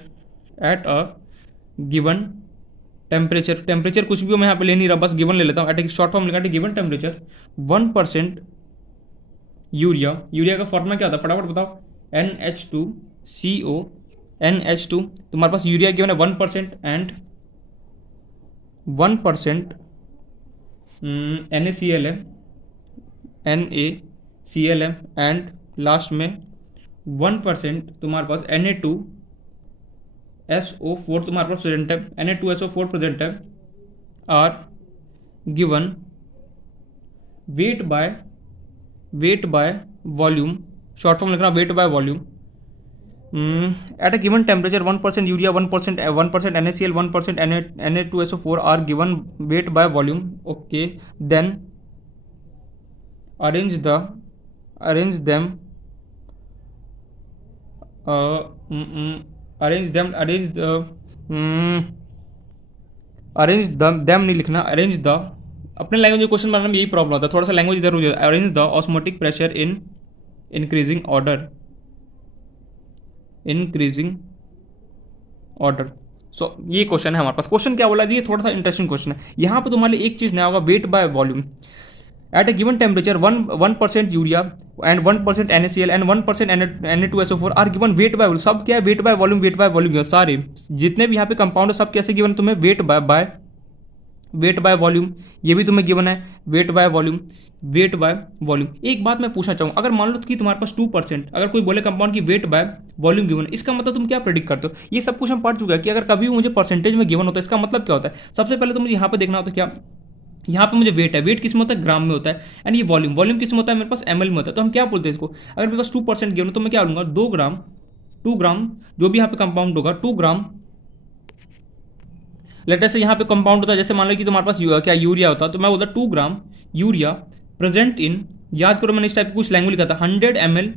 कुछ भी हो, मैं यहाँ पे ले नहीं रहा, बस गिवन ले लेता हूँ। एट शॉर्ट फॉर्म लिखा है गिवन टेम्परेचर 1% यूरिया का फॉर्मूला क्या होता है फटाफट बताओ, NH2CONH2। तुम्हारे पास यूरिया गिवन है 1% एंड 1% NaCl है, एंड लास्ट में 1% तुम्हारे पास Na2SO4 तुम्हारे पास प्रेजेंट है, Na2SO4 प्रेजेंट है, are given weight by volume, short form लिखना weight by volume, at a given temperature 1% urea 1% NaCl 1% Na2SO4 are given weight by volume. Okay, then arrange them नहीं लिखना, arrange the, अपने language में question बनाने में यही problem होता है, थोड़ा सा लैंग्वेज इधर हो जाए। Arrange the osmotic pressure in increasing order. So ये क्वेश्चन है हमारे पास। क्वेश्चन क्या बोला, ये थोड़ा सा इंटरेस्टिंग क्वेश्चन है। यहाँ पे तुम्हारे लिए एक चीज़ नया होगा, weight by volume. At a given temperature 1% urea and 1% NaCl and 1% Na2SO4 are given weight by volume. सब क्या है, वेट बाय वॉल्यूम सारे जितने भी यहाँ पे कंपाउंड है सब कैसे गिवन तुम्हें, वेट बाय वॉल्यूम। ये भी तुम्हें गिवन है वेट बाय वॉल्यूम। एक बात मैं पूछना चाहूँ, अगर मान लो कि तुम्हारे पास 2%, अगर कोई बोले कंपाउंड की वेट बाय वॉल्यूम गिवन है, इसका मतलब तुम क्या प्रेडिक्ट करते हो? ये सब कुछ हम पढ़ चुके हैं कि अगर कभी भी मुझे परसेंटेज में गिवन होता है इसका मतलब क्या होता है। सबसे पहले तो मुझे यहाँ पे देखना होता है क्या, यहाँ पे मुझे वेट है, वेट किस में होता है, ग्राम में होता है। एंड ये वॉल्यूम किस में होता है, मेरे पास ml में होता है। तो हम क्या बोलते हैं इसको, अगर मेरे पास 2% गिवन हो तो मैं क्या लूंगा, 2 ग्राम जो भी यहाँ पे कंपाउंड होगा 2 ग्राम। लेटर से यहाँ पे कंपाउंड होता है, जैसे मान लो कि तुम्हारे पास क्या यूरिया होता है, तो मैं बोलता 2 ग्राम यूरिया प्रेजेंट इन, याद करो मैंने इस टाइप कुछ लैंग्वेज लिखा था, 100 ml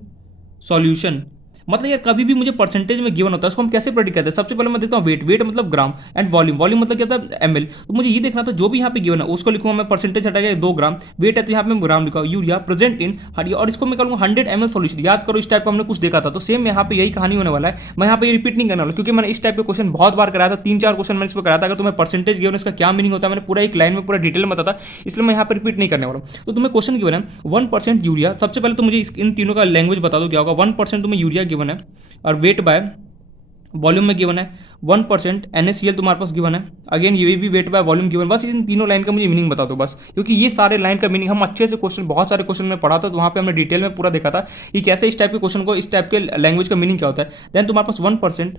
सॉल्यूशन। मतलब यार कभी भी मुझे परसेंटेज में गिवन होता है उसको हम कैसे प्रेडिक्ट करते हैं। सबसे पहले मैं देखता हूँ वेट मतलब ग्राम, एंड वॉल्यूम मतलब क्या था, ml। तो मुझे ये देखना था जो भी यहाँ पे गिवन है उसको लिखूंगा मैं, परसेंटेज हटा गया 2 ग्राम, वेट है तो यहाँ पे मैं ग्राम लिखा यूरिया प्रेजेंट इन, और इसको मैं करूँगा 100 ml सॉल्यूशन। याद करो इस टाइप का हमने कुछ देखा था, तो सेम यहाँ पे यही कहानी होने वाला है। मैं यहाँ पे रिपीट नहीं करने वाला क्योंकि मैंने इस टाइप के क्वेश्चन बहुत बार कराया था, 3-4 क्वेश्चन मैंने इस पर कराया था। अगर तुम्हें परसेंटेज गिवन इसका क्या मीनिंग होता है मैंने पूरा एक लाइन में पूरा डिटेल में बताया था, इसलिए मैं यहाँ पे रिपीट नहीं करने वाला हूँ। तो तुम्हें क्वेश्चन गिवन है 1% यूरिया। सबसे पहले तो मुझे इन तीनों का लैंग्वेज बता दो क्या होगा। 1% तुम्हें यूरिया गिवन है और वेट बाय वॉल्यूम में गिवन है 1% NaCl तुम्हारे पास गिवन है, अगेन ये भी वेट बाय वॉल्यूम गिवन। बस इन तीनों लाइन का मुझे मीनिंग बता दो बस, क्योंकि ये सारे लाइन का मीनिंग हम अच्छे से क्वेश्चन, बहुत सारे क्वेश्चन में पढ़ा था, तो वहाँ पे हमने डिटेल में पूरा देखा था कि कैसे इस टाइप के क्वेश्चन को, इस टाइप के लैंग्वेज का मीनिंग क्या होता है। देन तुम्हारे पास 1%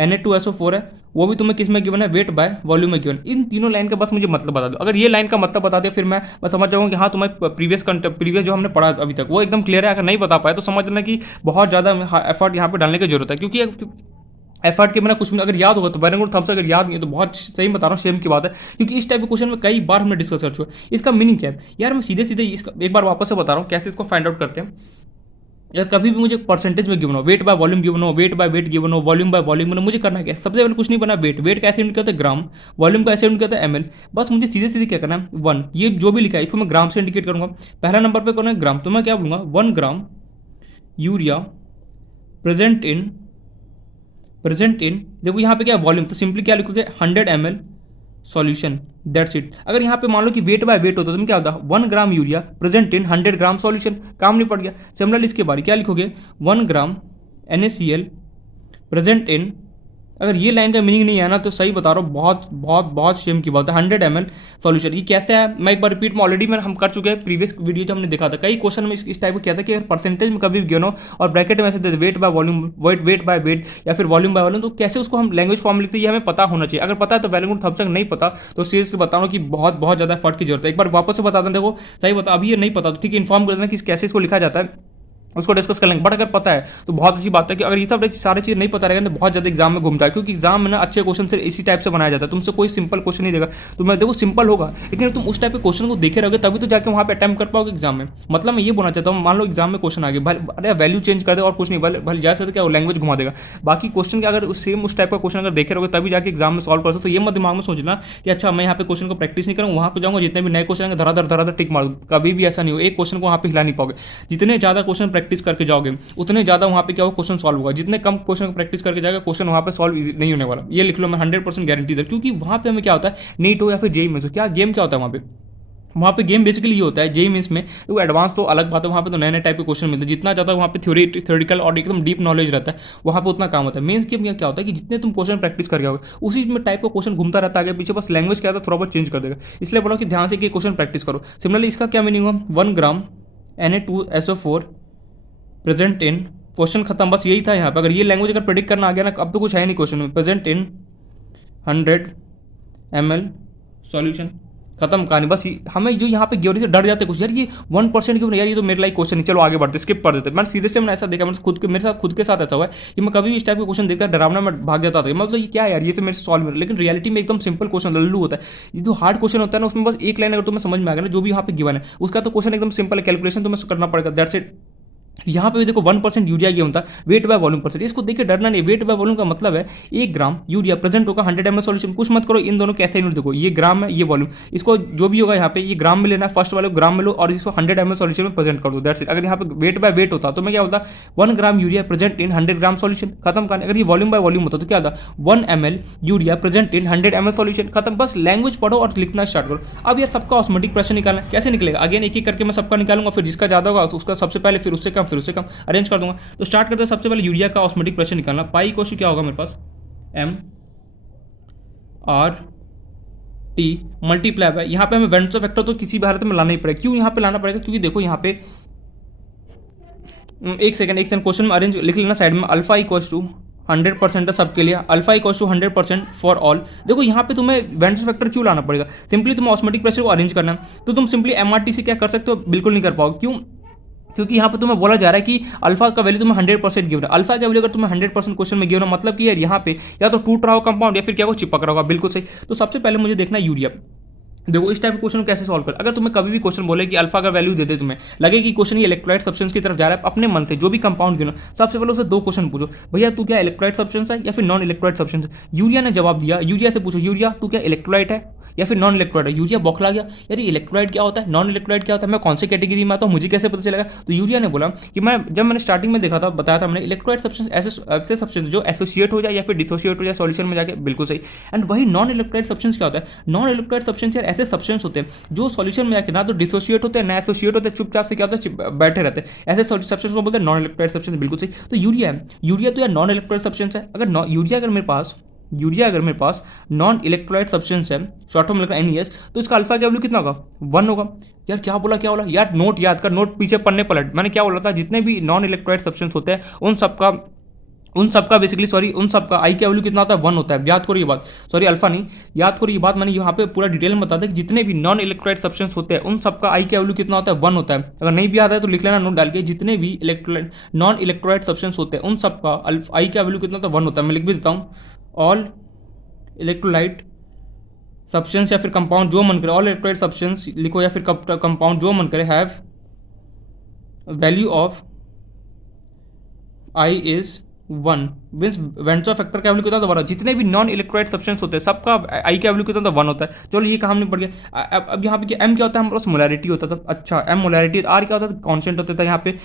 Na2SO4 है, वो भी तुम्हें किस में गिवन है, वेट बाय वॉल्यूम में गिवन। इन तीनों लाइन का बस मुझे मतलब बता दो। अगर ये लाइन का मतलब बता दे फिर मैं समझ जाऊंगा कि हाँ तुम्हें प्रीवियस जो हमने पढ़ा अभी तक वो एकदम क्लियर है। अगर नहीं बता पाए तो समझ लेना कि बहुत ज़्यादा एफर्ट यहाँ पे डालने की जरूरत है, क्योंकि एफर्ट के बिना कुछ भी अगर याद होगा तो वेरी गुड, थम्स अगर याद नहीं है तो बहुत सही बता रहा हूँ, शेम की बात है, क्योंकि इस टाइप के क्वेश्चन में कई बार हमने डिस्कस कर चुका है। इसका मीनिंग क्या है यार, मैं सीधे इसका एक बार वापस से बता रहा हूँ कैसे इसको फाइंड आउट करते हैं। यार कभी भी मुझे परसेंटेज में गिवन हो, वेट बाय वॉल्यूम गिवन हो, वेट बाय वेट गिवन हो, वॉल्यूम बाय वॉल्यूम गिवन हो, मुझे करना क्या है, सबसे पहले कुछ नहीं बना, वेट का ऐसे यूनिट क्या होता है ग्राम, वॉल्यूम का ऐसे यूनिट क्या होता है ml। बस मुझे सीधे क्या करना है 1, ये जो भी लिखा है इसको मैं ग्राम से इंडिकेट करूंगा। पहला नंबर पे करना है ग्राम, तो मैं क्या बोलूंगा 1 ग्राम यूरिया प्रेजेंट इन, देखो यहाँ पे क्या वॉल्यूम, तो सिंपली क्या लिखोगे 100 ml सॉल्यूशन, दैट्स इट। अगर यहाँ पे मान लो कि वेट बाय वेट होता तो क्या होता, 1 gram urea present in 100 gram solution, काम नहीं पड़ गया। सिमिलरली इसके बारे क्या लिखोगे 1 ग्राम NaCl प्रेजेंट इन। अगर ये लाइन का मीनिंग नहीं है ना तो सही बता रहा हूँ, बहुत शेम की बात है। 100 ml सॉल्यूशन, ये कैसे है मैं एक बार रिपीट में ऑलरेडी हम कर चुके हैं, प्रीवियस वीडियो जो हमने देखा था। कई क्वेश्चन में इस टाइप को क्या था कि अगर परसेंटेज में कभी भी गिवन हो और ब्रैकेट में ऐसे दे weight by volume, weight by weight या फिर वॉल्यूम बाय वॉल्यूम, तो कैसे उसको हम लैंग्वेज फॉर्म लिखते हैं ये हमें पता होना चाहिए। अगर पता है तो वैल्यू गुड, तक नहीं पता तो सीरियसली बता रहा हूँ कि बहुत ज़्यादा एफर्ट की जरूरत है। एक बार वापस से बता दें, देखो सही बता, अभी ये नहीं पता तो ठीक है, इन्फॉर्म कर देना कि कैसे इसको लिखा जाता है, उसको डिस्कस कर लेंगे। बट अगर पता है तो बहुत अच्छी बात है कि अगर ये सब सारी चीज़ नहीं पता रहेगा तो बहुत ज़्यादा एग्जाम में घूमता है, क्योंकि एग्जाम में ना अच्छे क्वेश्चन से इसी टाइप से बनाया जाता है। तुमसे कोई सिंपल क्वेश्चन नहीं देगा, तो मैं देखो सिंपल होगा लेकिन तुम उस टाइप के क्वेश्चन को देखे रहोगे तभी तो जाके वहाँ पे अटेम्प्ट कर पाओगे एग्जाम में। मतलब मैं ये बोलना चाहता हूँ, मान लो एग्जाम में क्वेश्चन आ गया, अरे वैल्यू चेंज कर दे और कुछ नहीं, भले जैसे क्या लैंग्वेज घुमा देगा, बाकी क्वेश्चन के अगर सेम उस टाइप का क्वेश्चन अगर देखे रहोगे तभी जाके एग्जाम में सॉल्व कर सकते। तो ये मत दिमाग में सोचना कि अच्छा मैं यहाँ पे क्वेश्चन को प्रैक्टिस नहीं करूँ, वहाँ पे जाऊँगा जितने भी नए क्वेश्चन आएंगे धराधर टिक मार, कभी भी ऐसा नहीं हो, एक क्वेश्चन को वहाँ पे हिला नहीं पाओगे। जितने ज़्यादा क्वेश्चन प्रैक्टिस करके जाओगे उतने ज़्यादा वहाँ पे क्या होगा, क्वेश्चन सॉल्व होगा। जितने कम क्वेश्चन को प्रैक्टिस करके जाएगा क्वेश्चन वहाँ पे सॉल्व नहीं होने वाला, ये लिख लो, मैं 100% गारंटी दे। क्योंकि वहाँ पे हमें क्या होता है, नीट हो या फिर जेईई में, तो क्या गेम क्या होता है वहाँ पे गेम बेसिकली ये होता है। जेईई मेंस में तो एडवांस तो अलग बात है, वहाँ पे तो नए टाइप के क्वेश्चन मिलते हैं। जितना ज़्यादा वहाँ पे थ्योरेटिकल और एकदम डीप नॉलेज रहता है वहाँ पे उतना काम होता है। मेंस गेम क्या होता है कि जितने तुम क्वेश्चन प्रैक्टिस करके आओगे उसी में टाइप का क्वेश्चन घूमता रहता है आगे पीछे, बस लैंग्वेज क्या होता है थोड़ा बहुत चेंज कर देगा। इसलिए बोला कि ध्यान से कि क्वेश्चन प्रैक्टिस करो। सिमिलरली इसका क्या मीनिंग हुआ, 1 ग्राम Na2SO4 प्रेजेंट इन, क्वेश्चन खत्म, बस यही था यहाँ पे। अगर ये लैंग्वेज अगर प्रेडिक्ट करना आ गया ना, अब तो कुछ है नहीं क्वेश्चन में, प्रेजेंट इन 100 ml सॉल्यूशन, खत्म कहानी। बस हमें जो यहाँ पे गिवन से डर जाते कुछ, यार ये 1% क्यों नहीं, यार ये तो मेरे लाइक क्वेश्चन नहीं, चलो आगे बढ़ते, स्किप कर देते। मैंने सीरियसली मैंने ऐसा देखा, मैंने मेरे साथ ऐसा हुआ है कि मैं कभी भी इस टाइप के क्वेश्चन देखता डरावना में भाग जाता था, मतलब ये क्या है यार, ये से मेरे सॉल्व में, लेकिन रियलिटी में एकदम सिंपल क्वेश्चन लल्लू होता है। ये जो हार्ड क्वेश्चन होता है ना उसमें बस एक लाइन अगर तुम्हें समझ में आ गया ना जो भी यहाँ पे गिवन है उसका, तो क्वेश्चन एकदम सिंपल है, कैलकुलेशन तुम्हें करना पड़ेगा, दैट्स इट। तो यहाँ पे भी देखो 1% यूरिया की होता है वेट बाय वॉल्यूम परसेंट। इसको देखिए डरना नहीं, वेट बाय वॉल्यूम का मतलब है 1 ग्राम यूरिया प्रेजेंट होगा 100 ml सॉल्यूशन। कुछ मत करो, इन दोनों कैसे यूनिट देखो, ये ग्राम है ये वॉल्यूम, इसको जो भी होगा यहाँ पे ये ग्राम में लेना, फर्स्ट वाले ग्राम में लो और इसको 100 ml सॉल्यूशन में प्रेजेंट कर दो, दैट्स इट। अगर यहाँ पे वेट बाय वेट होता तो मैं क्या होता 1 gram urea present in 100 gram solution, खत्म कहानी। अगर ये वॉल्यूम बाय वॉल्यूम होता तो क्या होता 1 ml urea present in 100 ml solution, खत्म। बस लैंग्वेज पढ़ो और लिखना स्टार्ट करो। अब यार सबका ऑस्मोटिक प्रेशर निकालना है, कैसे निकलेगा, अगेन एक एक करके मैं सबका निकालूंगा, फिर जिसका ज्यादा होगा उसका सबसे पहले, फिर उससे कम, फिर उससे कम अरेंज कर दूंगा। तो स्टार्ट करते हैं, सबसे पहले यूरिया का ऑस्मोटिक प्रेशर निकालना। पाई इक्वल क्या होगा मेरे पास M R T multiply by, यहाँ पे हमें वेंट्सो फैक्टर तो किसी भी हालत में लाना ही पड़ेगा। क्यों यहाँ पे लाना पड़ेगा, क्योंकि देखो यहाँ पे एक सेकंड क्वेश्चन में अरेंज लिख लेना साइड में, अल्फा इक्वल टू 100% है सबके लिए, alpha equal to 100% for all. देखो यहाँ पे तुम्हें वेंट्सो फैक्टर क्यों लाना पड़ेगा, सिंपली तुम्हें ऑस्मोटिक प्रेशर को अरेंज करना है। तो तुम सिंपली एमआरटी से क्या कर सकते हो, बिल्कुल नहीं कर पाओगे। क्यों, क्योंकि यहाँ पे तुम्हें बोला जा रहा है कि अल्फा का वैल्यू तुम्हें 100% गिवन है। अल्फा का वैल्यू अगर तुम्हें 100% क्वेश्चन में गिवन है, मतलब कि यार यहाँ पे या तो टूट रहा हो कंपाउंड या फिर क्या हो चिपक रहा होगा, बिल्कुल सही। तो सबसे पहले मुझे देखना है यूरिया। देखो इस टाइप के क्वेश्चन को कैसे सॉल्व कर, अगर तुम्हें कभी भी क्वेश्चन बोले कि अल्फा का वैल्यू दे दे, तुम्हें लगे कि क्वेश्चन ये इलेक्ट्रोलाइट सब्सटेंस की तरफ जा रहा है, अपने मन से जो भी कंपाउंड गिनो, सबसे पहले उसे 2 क्वेश्चन पूछो, भैया तू क्या इलेक्ट्रोलाइट सब्सटेंस है या फिर नॉन इलेक्ट्रोलाइट सब्सटेंस है। यूरिया ने जवाब दिया, यूरिया से पूछो यूरिया तू क्या इलेक्ट्रोलाइट है या फिर नॉन इलेक्ट्रोलाइट है। यूरिया बौखला गया, यार ये इलेक्ट्रोलाइट क्या होता है, नॉन इलेक्ट्रोलाइट क्या होता है, मैं कौन से कैटेगरी में आता हूँ, मुझे कैसे पता चलेगा। तो यूरिया ने बोला कि जब मैंने स्टार्टिंग में देखा था, बताया था मैंने, इलेक्ट्रोलाइट सब्सटेंस ऐसे सब्सटेंस जो एसोसिएट हो जाए या फिर डिसोसिएट हो जाए सॉल्यूशन में जाके, बिल्कुल सही। एंड वही नॉन इलेक्ट्रोलाइट सब्सटेंस क्या होता है, नॉन इलेक्ट्रोलाइट सब्सटेंस यार ऐसे सब्सटेंस होते हैं जो सॉल्यूशन में जाके ना तो डिसोसिएट होते हैं ना एसोसिएट होते हैं, चुपचाप से क्या होता है बैठे रहते हैं, ऐसे सब्सटेंस को बोलते हैं नॉन इलेक्ट्रोलाइट सब्सटेंस, बिल्कुल सही। तो यूरिया है, यूरिया तो यार नॉन इलेक्ट्रोलाइट सब्सटेंस है। अगर यूरिया अगर मेरे पास नॉन इलेक्ट्रोलाइट सब्सटेंस है, शॉर्ट फॉर्म लिखना NES, तो इसका अल्फा का वैल्यू कितना होगा 1 होगा। यार क्या बोला यार, नोट याद कर, नोट पीछे पन्ने पलट, मैंने क्या बोला था, जितने भी नॉन इलेक्ट्रोलाइट सब्सटेंस होते हैं उन सबका बेसिकली उन सबका आई का वैल्यू कितना होता है 1 होता है। याद करो ये बात, सॉरी अल्फा नहीं, याद करो ये बात, मैंने यहाँ पे पूरा डिटेल में बता दिया कि जितने भी नॉन इलेक्ट्रोलाइट सब्सटेंस होते हैं उन सबका आई का वैल्यू कितना होता है 1 होता है। अगर नहीं भी याद है तो लिख लेना नोट डाल के, जितने भी नॉन इलेक्ट्रोलाइट सब्सटेंस होते हैं उन सबका आई का वैल्यू कितना होता है 1 होता है। मैं लिख भी देता हूँ, ऑल इलेक्ट्रोलाइट सब्सटेंस या फिर कंपाउंड जो मन करे, ऑल इलेक्ट्रोलाइट सब्सटेंस लिखो या फिर कंपाउंड जो मन करे, have value of I is 1 means van't Hoff factor का वैल्यू कितना होता है, जितने भी नॉन इलेक्ट्रोलाइट सब्सटेंस होते हैं सबका आई का वैल्यू कितना होता है 1 होता है। चलो ये कहा हमने पढ़ गया। अब यहाँ पे एम क्या होता है, हमारे पास मोलैरिटी होता था, अच्छा एम मोलैरिटी, आर क्या होता था कांस्टेंट होता था, यहाँ पे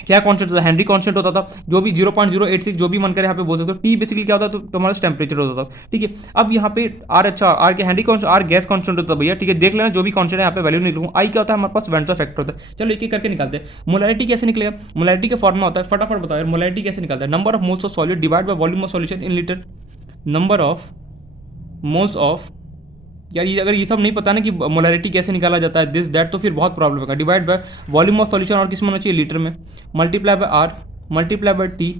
क्या कांस्टेंट होता है, हेनरी कांस्टेंट होता था, जो भी 0.086 जो भी मन करे यहाँ पे बोल सकते हो। टी बेसिकली क्या होता है, तो तुम्हारा टेम्परेचर होता था, ठीक है। अब यहाँ पे आर, अच्छा आर के Henry constant, R gas constant होता है भैया, ठीक है, देख लेना जो भी कांस्टेंट है यहाँ पे वैल्यू नहीं लिखूंगा। आई क्या होता है हमारे पास वेंट्सो फैक्टर होता है। चलो एक एक करके निकालते हैं। मोलैरिटी कैसे निकलेगा, मोलैरिटी का फॉर्मूला होता है, फटाफट बताओ यार मोलैरिटी कैसे निकालता है, number of moles of solid divide by volume of solution in litre, number of moles of, यार ये अगर ये सब नहीं पता ना कि मोलैरिटी कैसे निकाला जाता है दिस दैट, तो फिर बहुत प्रॉब्लम होगा। Divide by volume of solution और किस में होना चाहिए लीटर में, multiply by R, multiply by T,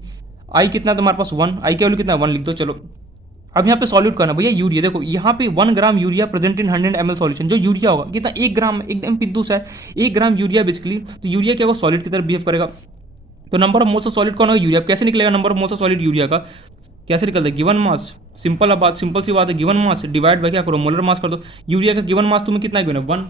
I कितना तुम्हारे पास 1, आई का वैल्यू कितना 1 लिख दो। चलो अब यहाँ पे सॉल्यूट करना भैया यूरिया, देखो यहाँ पे 1 gram urea present in 100 ml solution, जो यूरिया होगा कितना 1 ग्राम, एकदम पिद्दूस है 1 ग्राम यूरिया बेसिकली। तो यूरिया क्या होगा सॉलिड की तरफ बिहेव करेगा, तो number of moles of solid कौन होगा यूरिया। कैसे निकलेगा number of moles of solid urea का, कैसे निकलता है, गिवन मास, सिंपल सी बात है, गिवन मास डिवाइड बाय क्या करो मोलर मास कर दो। यूरिया का गिवन मास तुम्हें कितना गिवन है 1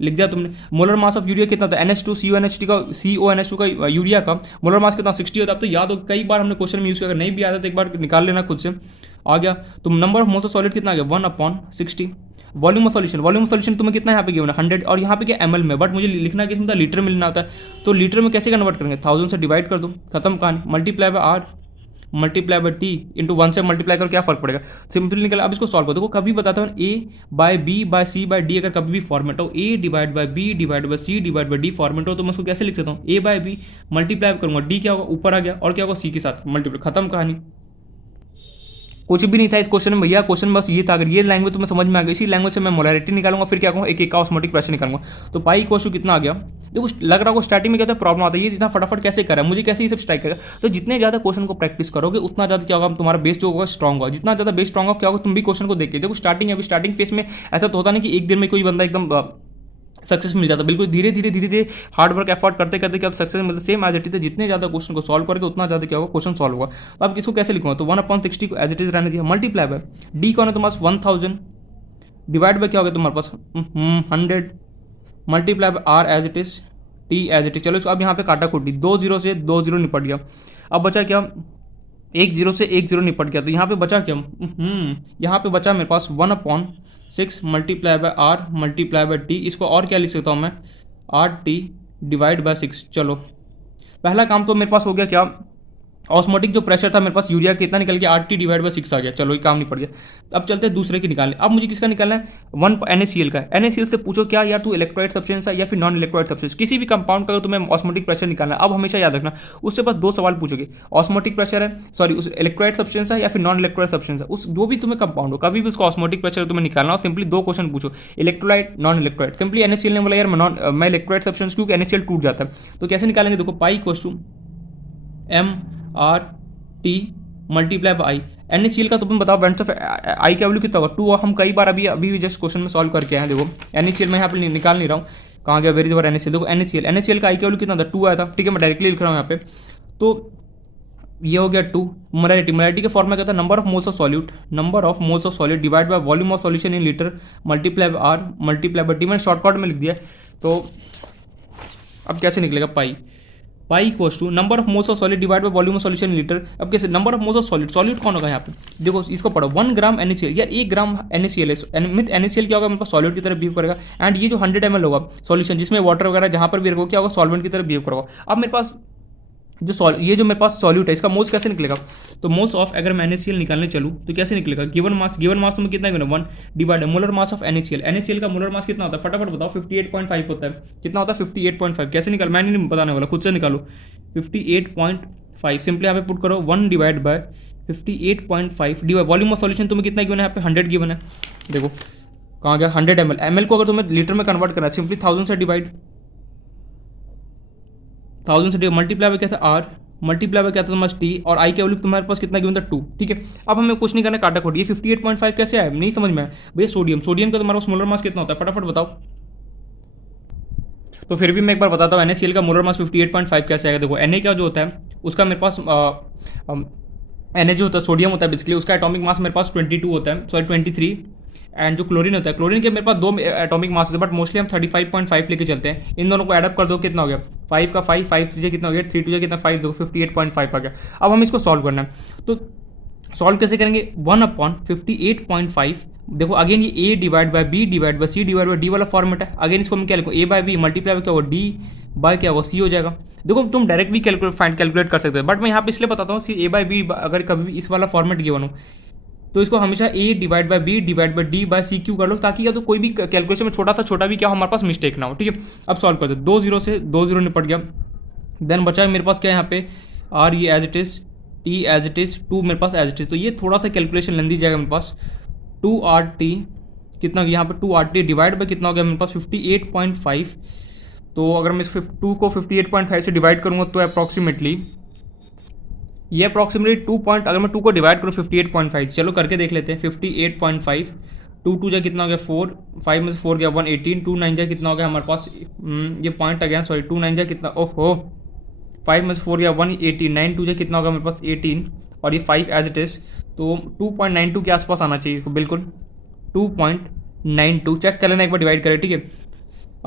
लिख दिया तुमने। मोलर मास ऑफ यूरिया कितना था, NH2CONH2 का CONH2 का यूरिया का मोलर मास कितना 60 होता है। अब तो याद हो, कई बार हमने क्वेश्चन में यूज किया, अगर नहीं भी आता तो एक बार निकाल लेना खुद से, आ गया। तो number of moles of solid कितना आ गया 1/60। वॉल्यूम ऑफ सॉल्यूशन तुम्हें कितना यहाँ पे गिवन है 100, और यहाँ पे क्या ml में, बट मुझे लिखना किस में था लीटर में लिखना होता है। तो लीटर में कैसे कन्वर्ट करेंगे, 1000 से डिवाइड कर दो, खत्म कहानी। Multiply by R, multiply by T, into 1 से मल्टीप्लाई कर क्या फर्क पड़ेगा, सिंपली निकला। अब इसको सॉल्व करो, देखो कभी बताता हूँ A by B by C by D अगर कभी भी फॉर्मेट हो, A divide by B divide by C divide by D format हो, तो मैं उसको कैसे लिख सकता हूँ, A बाय B मल्टीप्लाई करूंगा, D क्या होगा ऊपर आ गया, और क्या होगा C के साथ मल्टीप्लाई, खत्म कहानी। कुछ भी नहीं था इस क्वेश्चन में भैया, क्वेश्चन बस ये था, अगर ये लैंग्वेज तुम्हें समझ में आ गई, इसी लैंग्वेज से मैं मोलैरिटी निकालूंगा, फिर क्या कहूँ एक का ऑस्मोटिक प्रेशर निकालूंगा। तो पाई इक्वल टू कितना आ गया, देखो लग रहा है स्टार्टिंग में क्या था प्रॉब्लम आता है, ये इतना फटाफट कैसे करा, मुझे कैसे ये सब स्ट्राइक करेगा। तो जितने ज़्यादा क्वेश्चन को प्रैक्टिस करोगे उतना ज़्यादा क्या होगा, तुम्हारा बेस जो होगा स्ट्रॉन्ग होगा, जितना ज़्यादा बेस स्ट्रॉन्ग होगा क्या होगा, तुम भी क्वेश्चन को देखिए। देखो स्टार्टिंग फेस में ऐसा तो होता नहीं कि एक दिन में कोई बंदा एकदम सक्सेस मिल जाता, बिल्कुल धीरे धीरे हार्ड वर्क एफर्ट करते करते क्या सक्सेस मिलता, सेम एज इट इज, जितने ज़्यादा क्वेश्चन को सॉल्व करोगे उतना ज़्यादा क्या होगा क्वेश्चन सॉल्व होगा। तो अब इसको कैसे लिखूंगा, तो 1/60 को एज इट इज रहने दिया, मल्टीप्लाई बाय डी कौन है तुम्हारे पास 1000 डिवाइड बाय क्या होगा तुम्हारे पास 100 multiply by R as it is, T as it is. चलो इसको अब यहाँ पे काटा कुटी, 2 0 से 2 0 निपट गया। अब बचा क्या, 1 0 से 1 0 निपट गया। तो यहाँ पे बचा क्या, यहाँ पे बचा मेरे पास 1/6 multiply by R multiply by T. इसको और क्या लिख सकता हूँ मैं, आर टी डिवाइड बाय 6। चलो पहला काम तो मेरे पास हो गया क्या, ऑस्मोटिक जो प्रेशर था मेरे पास यूरिया कितना निकल गया, आर टी डिवाइड बाय 6 आ गया। चलो ये काम नहीं पड़ गया। अब चलते हैं दूसरे की निकालने। अब मुझे किसका निकालना है, 1 NaCl का। NaCl से पूछो क्या यार तू इलेक्ट्रोलाइट सब्सटेंस है या फिर नॉन इलेक्ट्रोलाइट सब्सटेंस, किसी भी कंपाउंड का अगर तुम्हें ऑस्मोटिक प्रेशर निकालना है, अब हमेशा याद रखना उससे बस 2 सवाल पूछोगे, ऑस्मोटिक प्रेशर है सॉरी उस इलेक्ट्रोलाइट सब्सटेंस है या फिर नॉन इलेक्ट्रोलाइट सब्सटेंस है, उस जो भी तुम्हें कंपाउंड हो कभी भी उसका ऑस्मोटिक प्रेशर तुम्हें निकालना हो, सिंपली 2 क्वेश्चन पूछो, electrolyte non electrolyte. Simply NaCl ने बोला यार मैं इलेक्ट्रोलाइट सब्सटेंस क्योंकि NaCl टूट जाता है। तो कैसे निकालेंगे, देखो pi equals to MRT multiply by NaCl का। तुम बताओ वेंट्स ऑफ आई का वैल्यू कितना होगा, 2। हम कई बार अभी जस्ट क्वेश्चन में सॉल्व करके आए हैं। देखो NaCl मैं यहाँ पे निकाल नहीं रहा हूँ, कहाँ गया वेरी बार NaCl। देखो NaCl का आई का वैल्यू कितना था, 2 आया था। ठीक है मैं डायरेक्टली लिख रहा हूँ यहाँ पे। तो ये हो गया 2। मोलैरिटी के फॉर्म में क्या था, number of moles of solute divide by volume of solution in litre multiply by R multiply by T. मैंने शॉर्टकट में लिख दिया। तो अब कैसे निकलेगा, pi equals to number of moles of solid divide by volume of solution in litre. अब कैसे, number of moles of solid कौन होगा यहाँ पे, देखो इसको पढ़ो, 1 ग्राम NaCl यार 1 ग्राम NaCl है। NaCl क्या होगा, मेरे पास सॉलिड की तरह बिहेव करेगा। एंड ये जो 100 ml होगा सॉल्यूशन जिसमें वाटर वगैरह जहाँ पर भी रखोगे क्या होगा, सॉल्वेंट की तरह बिहेव करेगा। अब मेरे पास ये जो मेरे पास सॉल्यूट है इसका मोल्स कैसे निकलेगा, तो मोल्स ऑफ अगर मैं NaCl निकालने चलूँ तो कैसे निकलेगा, गिवन मास तुम्हें कितना given, 1 divide molar mass of NaCl का मोलर मास कितना होता है, फटाफट बताओ, 58.5 होता है। कितना होता है 58.5, कैसे निकाल, मैं नहीं बताने वाला, खुद से निकालो। 58.5 सिंपली यहाँ पे पुट करो, 1 divide by 58.5 divide volume of solution तुम्हें कितना गिवन है, यहाँ पे 100 गिवन है। देखो कहाँ गया 100 ml को अगर तुम्हें लीटर में कन्वर्ट करना है सिंपली 1000 से डिवाइड मल्टीप्लाई बाय क्या था आर मल्टीप्लाई बाय क्या था तुम्हारा टी, और आई के वैल्यू तुम्हारे पास कितना गिवन था 2। ठीक है अब हमें कुछ नहीं करना, काटा खोटी। ये 58.5 कैसे आया नहीं समझ में आया भैया। सोडियम का तुम्हारा मोलर मास कितना होता है, फटाफट बताओ। तो फिर भी मैं एक बार बताता हूँ NaCl का मोलर मास 58.5 कैसे आएगा। देखो Na का जो होता है उसका मेरे पास Na जो होता है सोडियम होता है बेसिकली, उसका एटॉमिक मास मेरे पास 22 होता है, सॉरी 23। एंड जो क्लोरीन होता है, क्लोरीन के मेरे पास 2 एटॉमिक मास होते हैं, बट मोस्टली हम 35.5 लेके चलते हैं। इन दोनों को एडअप कर दो, कितना हो गया 5 का 5 तुझे कितना हो गया 3 तुझे कितना 5, देखो 58.5 आ गया। अब हम इसको सॉल्व करना है, तो सॉल्व कैसे करेंगे, 1/58.5। देखो अगेन ये A divide by B divide by C divide by D वाला फॉर्मेट है। अगेन इसको हम क्या लिखो, A बाय B मल्टीप्लाई क्या होगा D बाय क्या होगा C हो जाएगा। देखो तुम डायरेक्ट भी कैलकुलेट कर सकते हो, बट मैं यहाँ पे इसलिए बताता हूँ कि A बाय B अगर कभी भी इस वाला फॉर्मेट गिवन हो तो इसको हमेशा A divide by B divide by D by C क्यू कर लो, ताकि या तो कोई भी कैलकुलेशन में छोटा भी क्या हमारे पास मिस्टेक ना हो। ठीक है अब सॉल्व करते हैं, 2 0 से 2 0 निपट गया। देन बचा मेरे पास क्या है यहाँ पे R ये as it is, T as it is, 2 मेरे पास एज इट इज। तो ये थोड़ा सा कैलकुलेशन लेंदी जाएगा मेरे पास, 2RT कितना यहाँ पे 2RT डिवाइड बाय कितना हो गया मेरे पास 58.5। तो अगर मैं इस 2 को 58.5 से डिवाइड करूँगा तो अप्रॉक्सीमेटली ये अप्रॉक्सीमेटली 2 पॉइंट, अगर मैं 2 को डिवाइड करूँ 58.5, चलो करके देख लेते हैं। 58.5 2 जा कितना हो गया 4, 5 में से 4 गया 118, 2 9 जा कितना हो गया हमारे पास, ये पॉइंट आ गया सॉरी 2 9 जा कितना, ओहो 5 में से 4 गया 118, 9 2 जा कितना होगा मेरे पास 18, और ये 5 एज इट इज, तो 2.92 के आसपास आना चाहिए इसको, बिल्कुल 2.92। चेक कर लेना एक बार डिवाइड करें। ठीक है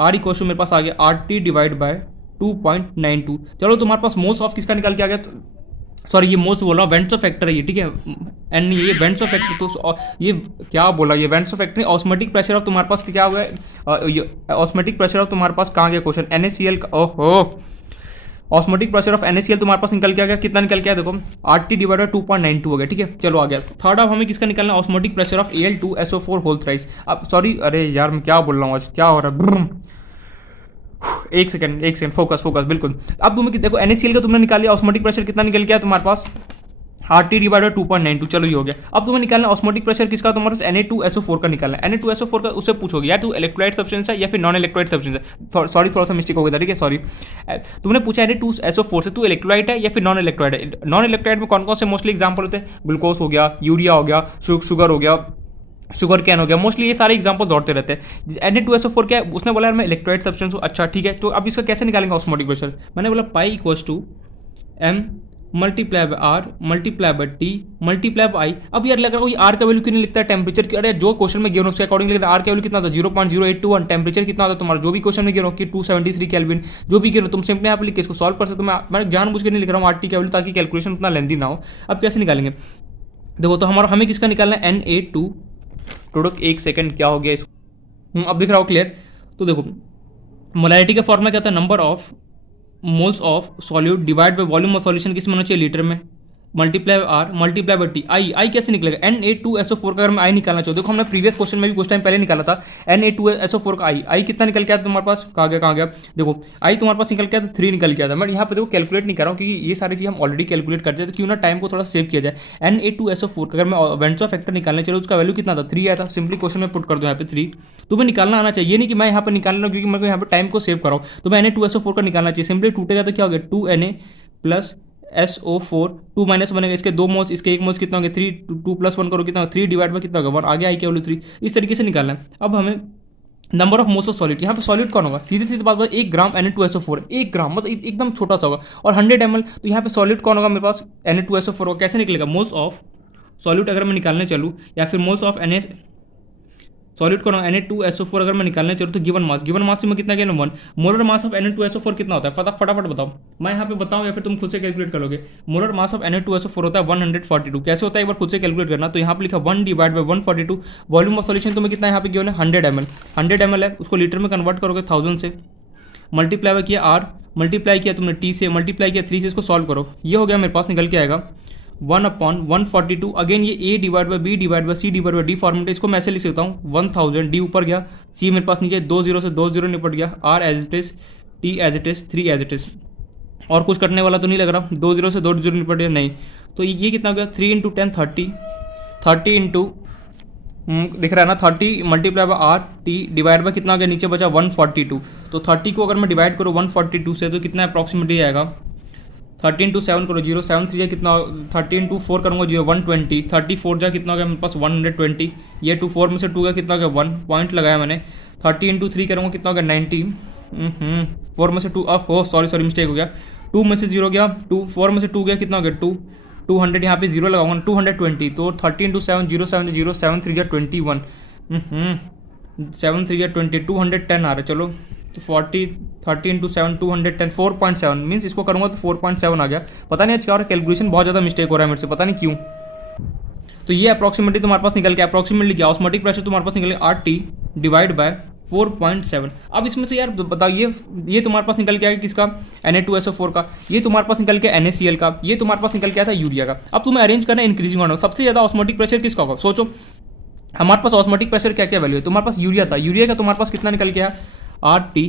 R इक्वल टू मेरे पास आ गया RT डिवाइड बाय 2.92। चलो तुम्हारे पास मोल्स ऑफ किसका निकल के आ गया, सॉरी ये मोल्स बोल रहा हूँ, वेंट्सो फैक्टर है ये। ठीक है एंड ये वेंट्सो फैक्टर, तो ये क्या बोला, ये वेंट्सो फैक्टर ऑस्मेटिक प्रेशर ऑफ तुम्हारे पास क्या हो गया, ऑस्मेटिक प्रेशर ऑफ तुम्हारे पास कहाँ गया क्वेश्चन, NaCl का, ओहो ऑस्मोटिक प्रेशर ऑफ NaCl तुम्हारे पास निकल के आ गया, कितना निकल के आया देखो RT डिवाइड बाय 2.92 हो गया। ठीक है चलो आ गया। थर्ड अब हमें किसका निकलना है, osmotic pressure of Al2SO4 whole thrice. अब सॉरी अरे यार मैं क्या बोल रहा हूँ आज, क्या हो रहा है, एक सेकंड फोकस बिल्कुल। अब तुम्हें देखो NaCl का तुमने निकाल लिया, ऑस्मोटिक प्रेशर कितना निकल गया तुम्हारे पास RT डिवाइड बाय 2.92, चलो ये हो गया। अब तुम्हें निकालना ऑस्मोटिक प्रेशर किसका, तुम्हारे पास Na2SO4 का निकालना है। Na2SO4 का उससे पूछोगे यार तू इलेक्ट्रोलाइट सब्सटेंस है या फिर नॉन इलेक्ट्रोलाइट सब्सटेंस है, सॉरी थोड़ा सा मिस्टेक हो गया था। ठीक है सॉरी, तुमने पूछा Na2SO4 से तू इलेक्ट्रोलाइट है या फिर नॉन इलेक्ट्रोलाइट है। नॉन इलेक्ट्रोलाइट में कौन कौन से मोस्टली एग्जाम्पल होते हैं, ग्लूकोज हो गया, यूरिया हो गया, शुगर हो गया, शुगर कैन हो गया, मोस्टली ये सारे एग्जांपल दौड़ते रहते हैं। Na2SO4 क्या है, उसने बोला यार मैं इलेक्ट्रोलाइट सब्सटेंस हूँ, अच्छा ठीक है। तो अब इसका कैसे निकालेंगे ऑस्मोटिक प्रेशर, मैंने बोला pi equals to multiply by R multiply by T multiply by I. अब यार लग रहा है कोई आर का वैल्यू क्यों नहीं लिखता है टेम्परेचर की? अरे जो क्वेश्चन में गिवन उसके अकॉर्डिंग लिखता है। आर का वैल्यू कितना था 0.0821। टेम्परेचर कितना होता है तुम्हारा जो भी क्वेश्चन में गिवन कि 273 केल्विन जो भी गिवन तुम सिंपली यहाँ पे लिख के इसको सॉल्व कर सकते हो। मैं जानबूझ के नहीं लिख रहा हूँ आर टी का वैल्यू ताकि कैलकुलेशन उतना लेंदी ना हो। अब कैसे निकालेंगे देखो, तो हमारा हमें किसका निकालना है Na2 प्रोडक्ट। एक सेकंड क्या हो गया इसको, अब दिख रहा हो क्लियर? तो देखो मोलैरिटी का फॉर्मूला क्या था, number of moles of solute divide by volume of solution किस में होना चाहिए लीटर में, multiply R multiply by T. I कैसे निकलेगा, Na2SO4 का अगर मैं आई निकालना चाहूँ, देखो हमने प्रीवियस क्वेश्चन में भी कुछ टाइम पहले निकाला था Na2SO4 का आई कितना निकल के आया तुम्हारे पास, कहाँ गया देखो आई तुम्हारे पास निकल के आया था 3 निकल के आया था। मैं यहाँ पे देखो कैलकुलेट नहीं कर रहा हूँ क्योंकि ये सारी चीज़ हम ऑलरेडी कैलकुलेट करते हैं, तो क्यों ना टाइम को थोड़ा सेव किया जाए। Na2SO4 का अगर मैं वेंट्सो फैक्टर निकालने चलो उसका वैल्यू कितना था 3 आया था। सिंपली क्वेश्चन में पुट कर दो यहाँ पे 3, तुम्हें निकालना आना चाहिए, नहीं कि मैं यहाँ पे निकाल रहा हूँ क्योंकि मैं यहाँ पे टाइम को सेव कर रहा हूँ। तो मैं Na2SO4 का निकालना चाहिए, सिंपली टूटेगा तो क्या हो गया 2Na प्लस SO4 2 माइनस बनेगा, इसके 2 मोल्स इसके 1 मोल्स कितना हो गया 3, 2 प्लस 1 करो कितना होगा 3 डिवाइड बाय कितना होगा 1, आगे आई क्या वैल्यू 3। इस तरीके से निकालना है। अब हमें number of moles of solid, यहाँ पे सॉलिड कौन होगा, सीधे सीधे बात 1 ग्राम Na2SO4, 1 ग्राम मतलब एकदम छोटा सा होगा, और 100 ml, तो यहाँ पे सॉलिड कौन होगा मेरे पास Na2SO4 होगा। कैसे निकलेगा, मोल्स ऑफ सॉलिड अगर मैं निकालने चलूँ या फिर मोल्स ऑफ सॉलिड को Na2SO4 अगर मैं निकालने चलूँ तो गिवन मास से मैं कितना गया 1। मोलर मास ऑफ Na2SO4 कितना होता है फटाफट बताओ, मैं यहाँ पे बताऊँ या फिर तुम खुद से कैलकुलेट कर लोगे। मोलर मास ऑफ Na2SO4 होता है 142। कैसे होता है एक बार खुद से कैलकुलेट करना, तो यहाँ पे लिखा 1 divide by 142। Volume of solution तुम्हें कितना यहाँ पे गिवन है 100 ml, 100 ml है, उसको लीटर में कन्वर्ट करोगे 1000 से, मल्टीप्लाई किया आर, मल्टीप्लाई किया तुमने टी से, मल्टीप्लाई किया 3 से, इसको सॉल्व करो, ये हो गया मेरे पास निकल के आएगा 1/142। अगेन ये A divide by B divide by C divide by D format, इसको मैं ऐसे लिख सकता हूँ 1000, D ऊपर गया, C मेरे पास नीचे 2 0 से 2 0 निपट गया, R as it is, T as it is, 3 as it is. और कुछ करने वाला तो नहीं लग रहा, 2 0 से 2 0 निपट गया नहीं, तो ये कितना हो गया 3 × 10 30, 30 इंटू दिख रहा है ना 30 multiply by R T divide by कितना हो गया नीचे बचा 142। तो 30 को अगर मैं डिवाइड करूँ 142 से तो कितना अप्रॉक्सीमेटली आएगा 13 × 7 करो 0, 7 3 जा कितना, 13 × 4 करूँगा 0 120, 34 जा कितना हो गया मेरे पास 120, ये 2 4 में से 2 का कितना हो गया 1 पॉइंट लगाया मैंने, 30 × 3 करूँगा कितना हो गया 90, 4 में से 2 अब हो सॉरी मिस्टेक हो गया, 2 में से 0 गया 2, 4 में से 2 गया कितना हो गया 2, 200 यहाँ पे 0 लगाऊंगा 220, तो 13 × 7 0 7 0 7 3 जा 21, 7 3 जा 20, 210 आ रहा है। चलो तो 40 30 × 7 210 4.7 मीन्स इसको करूँगा तो 4.7 आ गया। पता नहीं आज क्या हो रहा है, कैलकुलेशन बहुत ज़्यादा मिस्टेक हो रहा है मेरे से, पता नहीं क्यों। तो ये अप्रॉक्सीमेटली तुम्हारे पास निकल के अप्रॉक्सीमेटली क्या ऑस्मोटिक प्रेशर तुम्हारे पास निकल गया RT डिवाइड बाय 4.7। अब इसमें से यार बताओ ये तुम्हारे पास निकल के आया किसका Na2SO4 का, ये तुम्हारे पास निकल के NaCl का, ये तुम्हारे पास निकल के आया था यूरिया का। अब तुम्हें अरेंज करना है इंक्रीजिंग ऑर्डर, सबसे ज़्यादा ऑस्मोटिक प्रेशर किसका होगा सोचो। हमारे पास ऑस्मोटिक प्रेशर क्या क्या वैल्यू है, तुम्हारे पास यूरिया था, यूरिया का तुम्हारे पास कितना निकल के आया RT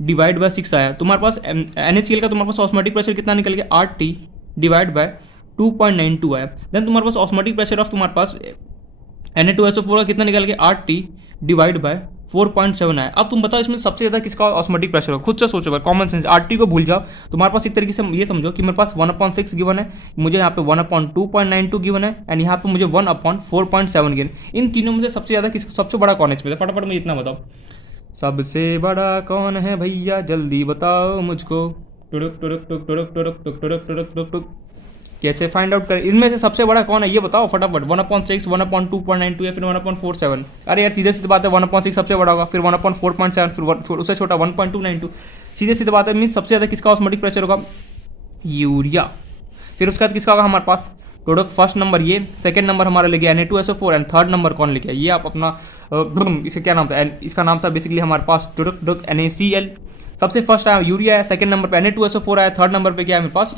डिवाइड बाय 6 आया, तुम्हारे पास NaCl का तुम्हारे पास ऑस्मोटिक प्रेशर कितना निकल गया RT डिवाइड बाय 2.92 आया। देन तुम्हारे पास ऑस्मोटिक प्रेशर ऑफ तुम्हारे पास Na2SO4 का कितना निकल गया RT डिवाइड बाय 4.7 आया। अब तुम बताओ इसमें सबसे ज़्यादा किसका ऑस्मोटिक प्रेशर हो, खुद से सोचो भाई, कॉमन सेंस, RT को भूल जाओ। तुम्हारे पास एक तरीके से ये समझो कि मेरे पास 1/6 गिवन है, मुझे यहाँ पे 1/2.92 गिवन है, एंड यहाँ पे मुझे 1/4.7 गिवन। इन तीनों में से सबसे ज़्यादा किसका सबसे बड़ा कौन है इसमें, फटाफट मुझे इतना बताओ, सबसे बड़ा कौन है भैया जल्दी बताओ मुझको। टुडुक टुडुक टुक टुडुक टुडुक टुक टुडुक टुडुक टुक टुक, कैसे फाइंड आउट करें, इनमें से सबसे बड़ा कौन है ये बताओ फटाफट। 1/6 1/2.92 या फिर 1/47। अरे यार सीधे सीधे बात है 1/6 सबसे बड़ा होगा, फिर 1/4.7, फिर उससे छोटा 1.292। सीधे सीधे बात है, मीन सबसे ज़्यादा किसका ऑस्मोटिक प्रेशर होगा यूरिया। फिर उसके बाद किसका होगा हमारे पास प्रोडक्ट, फर्स्ट नंबर ये, सेकंड नंबर हमारा ले गया Na2SO4, एंड थर्ड नंबर कौन ले गया ये आप अपना इसे क्या नाम था, इसका नाम था बेसिकली हमारे पास प्रोडक्ट NaCl। सबसे फर्स्ट आया यूरिया है, सेकंड नंबर पे Na2SO4 आया, थर्ड नंबर पे क्या है मेरे पास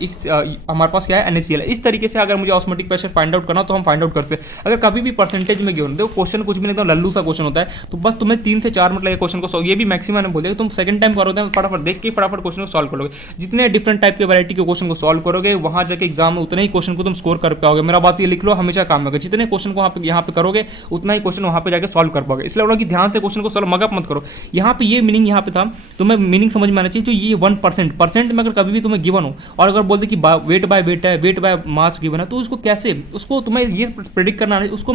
हमारे पास क्या है NaCl। इस तरीके से अगर मुझे ऑस्मोटिक प्रेशर फाइंड आउट करना तो हम फाइंड आउट कर सकते। अगर कभी भी परसेंटेज में गिवन, देखो क्वेश्चन कुछ भी नहीं एकदम लल्लू सा क्वेश्चन होता है, तो बस तुम्हें 3 से 4 मिनट लगे क्वेश्चन को सॉल्व, ये भी मैक्सिमम ने बोल दिया तुम सेकंड टाइम करोगे फटाफट देख के फटाफट क्वेश्चन को सॉल्व करोगे। जितने डिफरेंट टाइप के वैरायटी के क्वेश्चन को सॉल्व करोगे वहाँ जाकर एग्जाम में उतने ही क्वेश्चन को तुम स्कोर कर पाओगे। मेरा बात ये लिख लो, हमेशा काम होगा, जितने क्वेश्चन को यहाँ पे करोगे उतना ही क्वेश्चन वहाँ पे जाकर सॉल्व कर पाओगे। इसलिए बोला कि ध्यान से क्वेश्चन को सॉल्व, मगअप मत करो। यहाँ पे ये मीनिंग यहाँ पे था, तो मैं मीनिंग मीनिंग समझ में आना चाहिए। जो ये 1% में अगर कभी भी तुम्हें गिवन हो और अगर बोलते कि वेट बाय वेट है, वेट बाय मास गिवन है, तो उसको कैसे, उसको तुम्हें ये प्रेडिक्ट करना है, उसको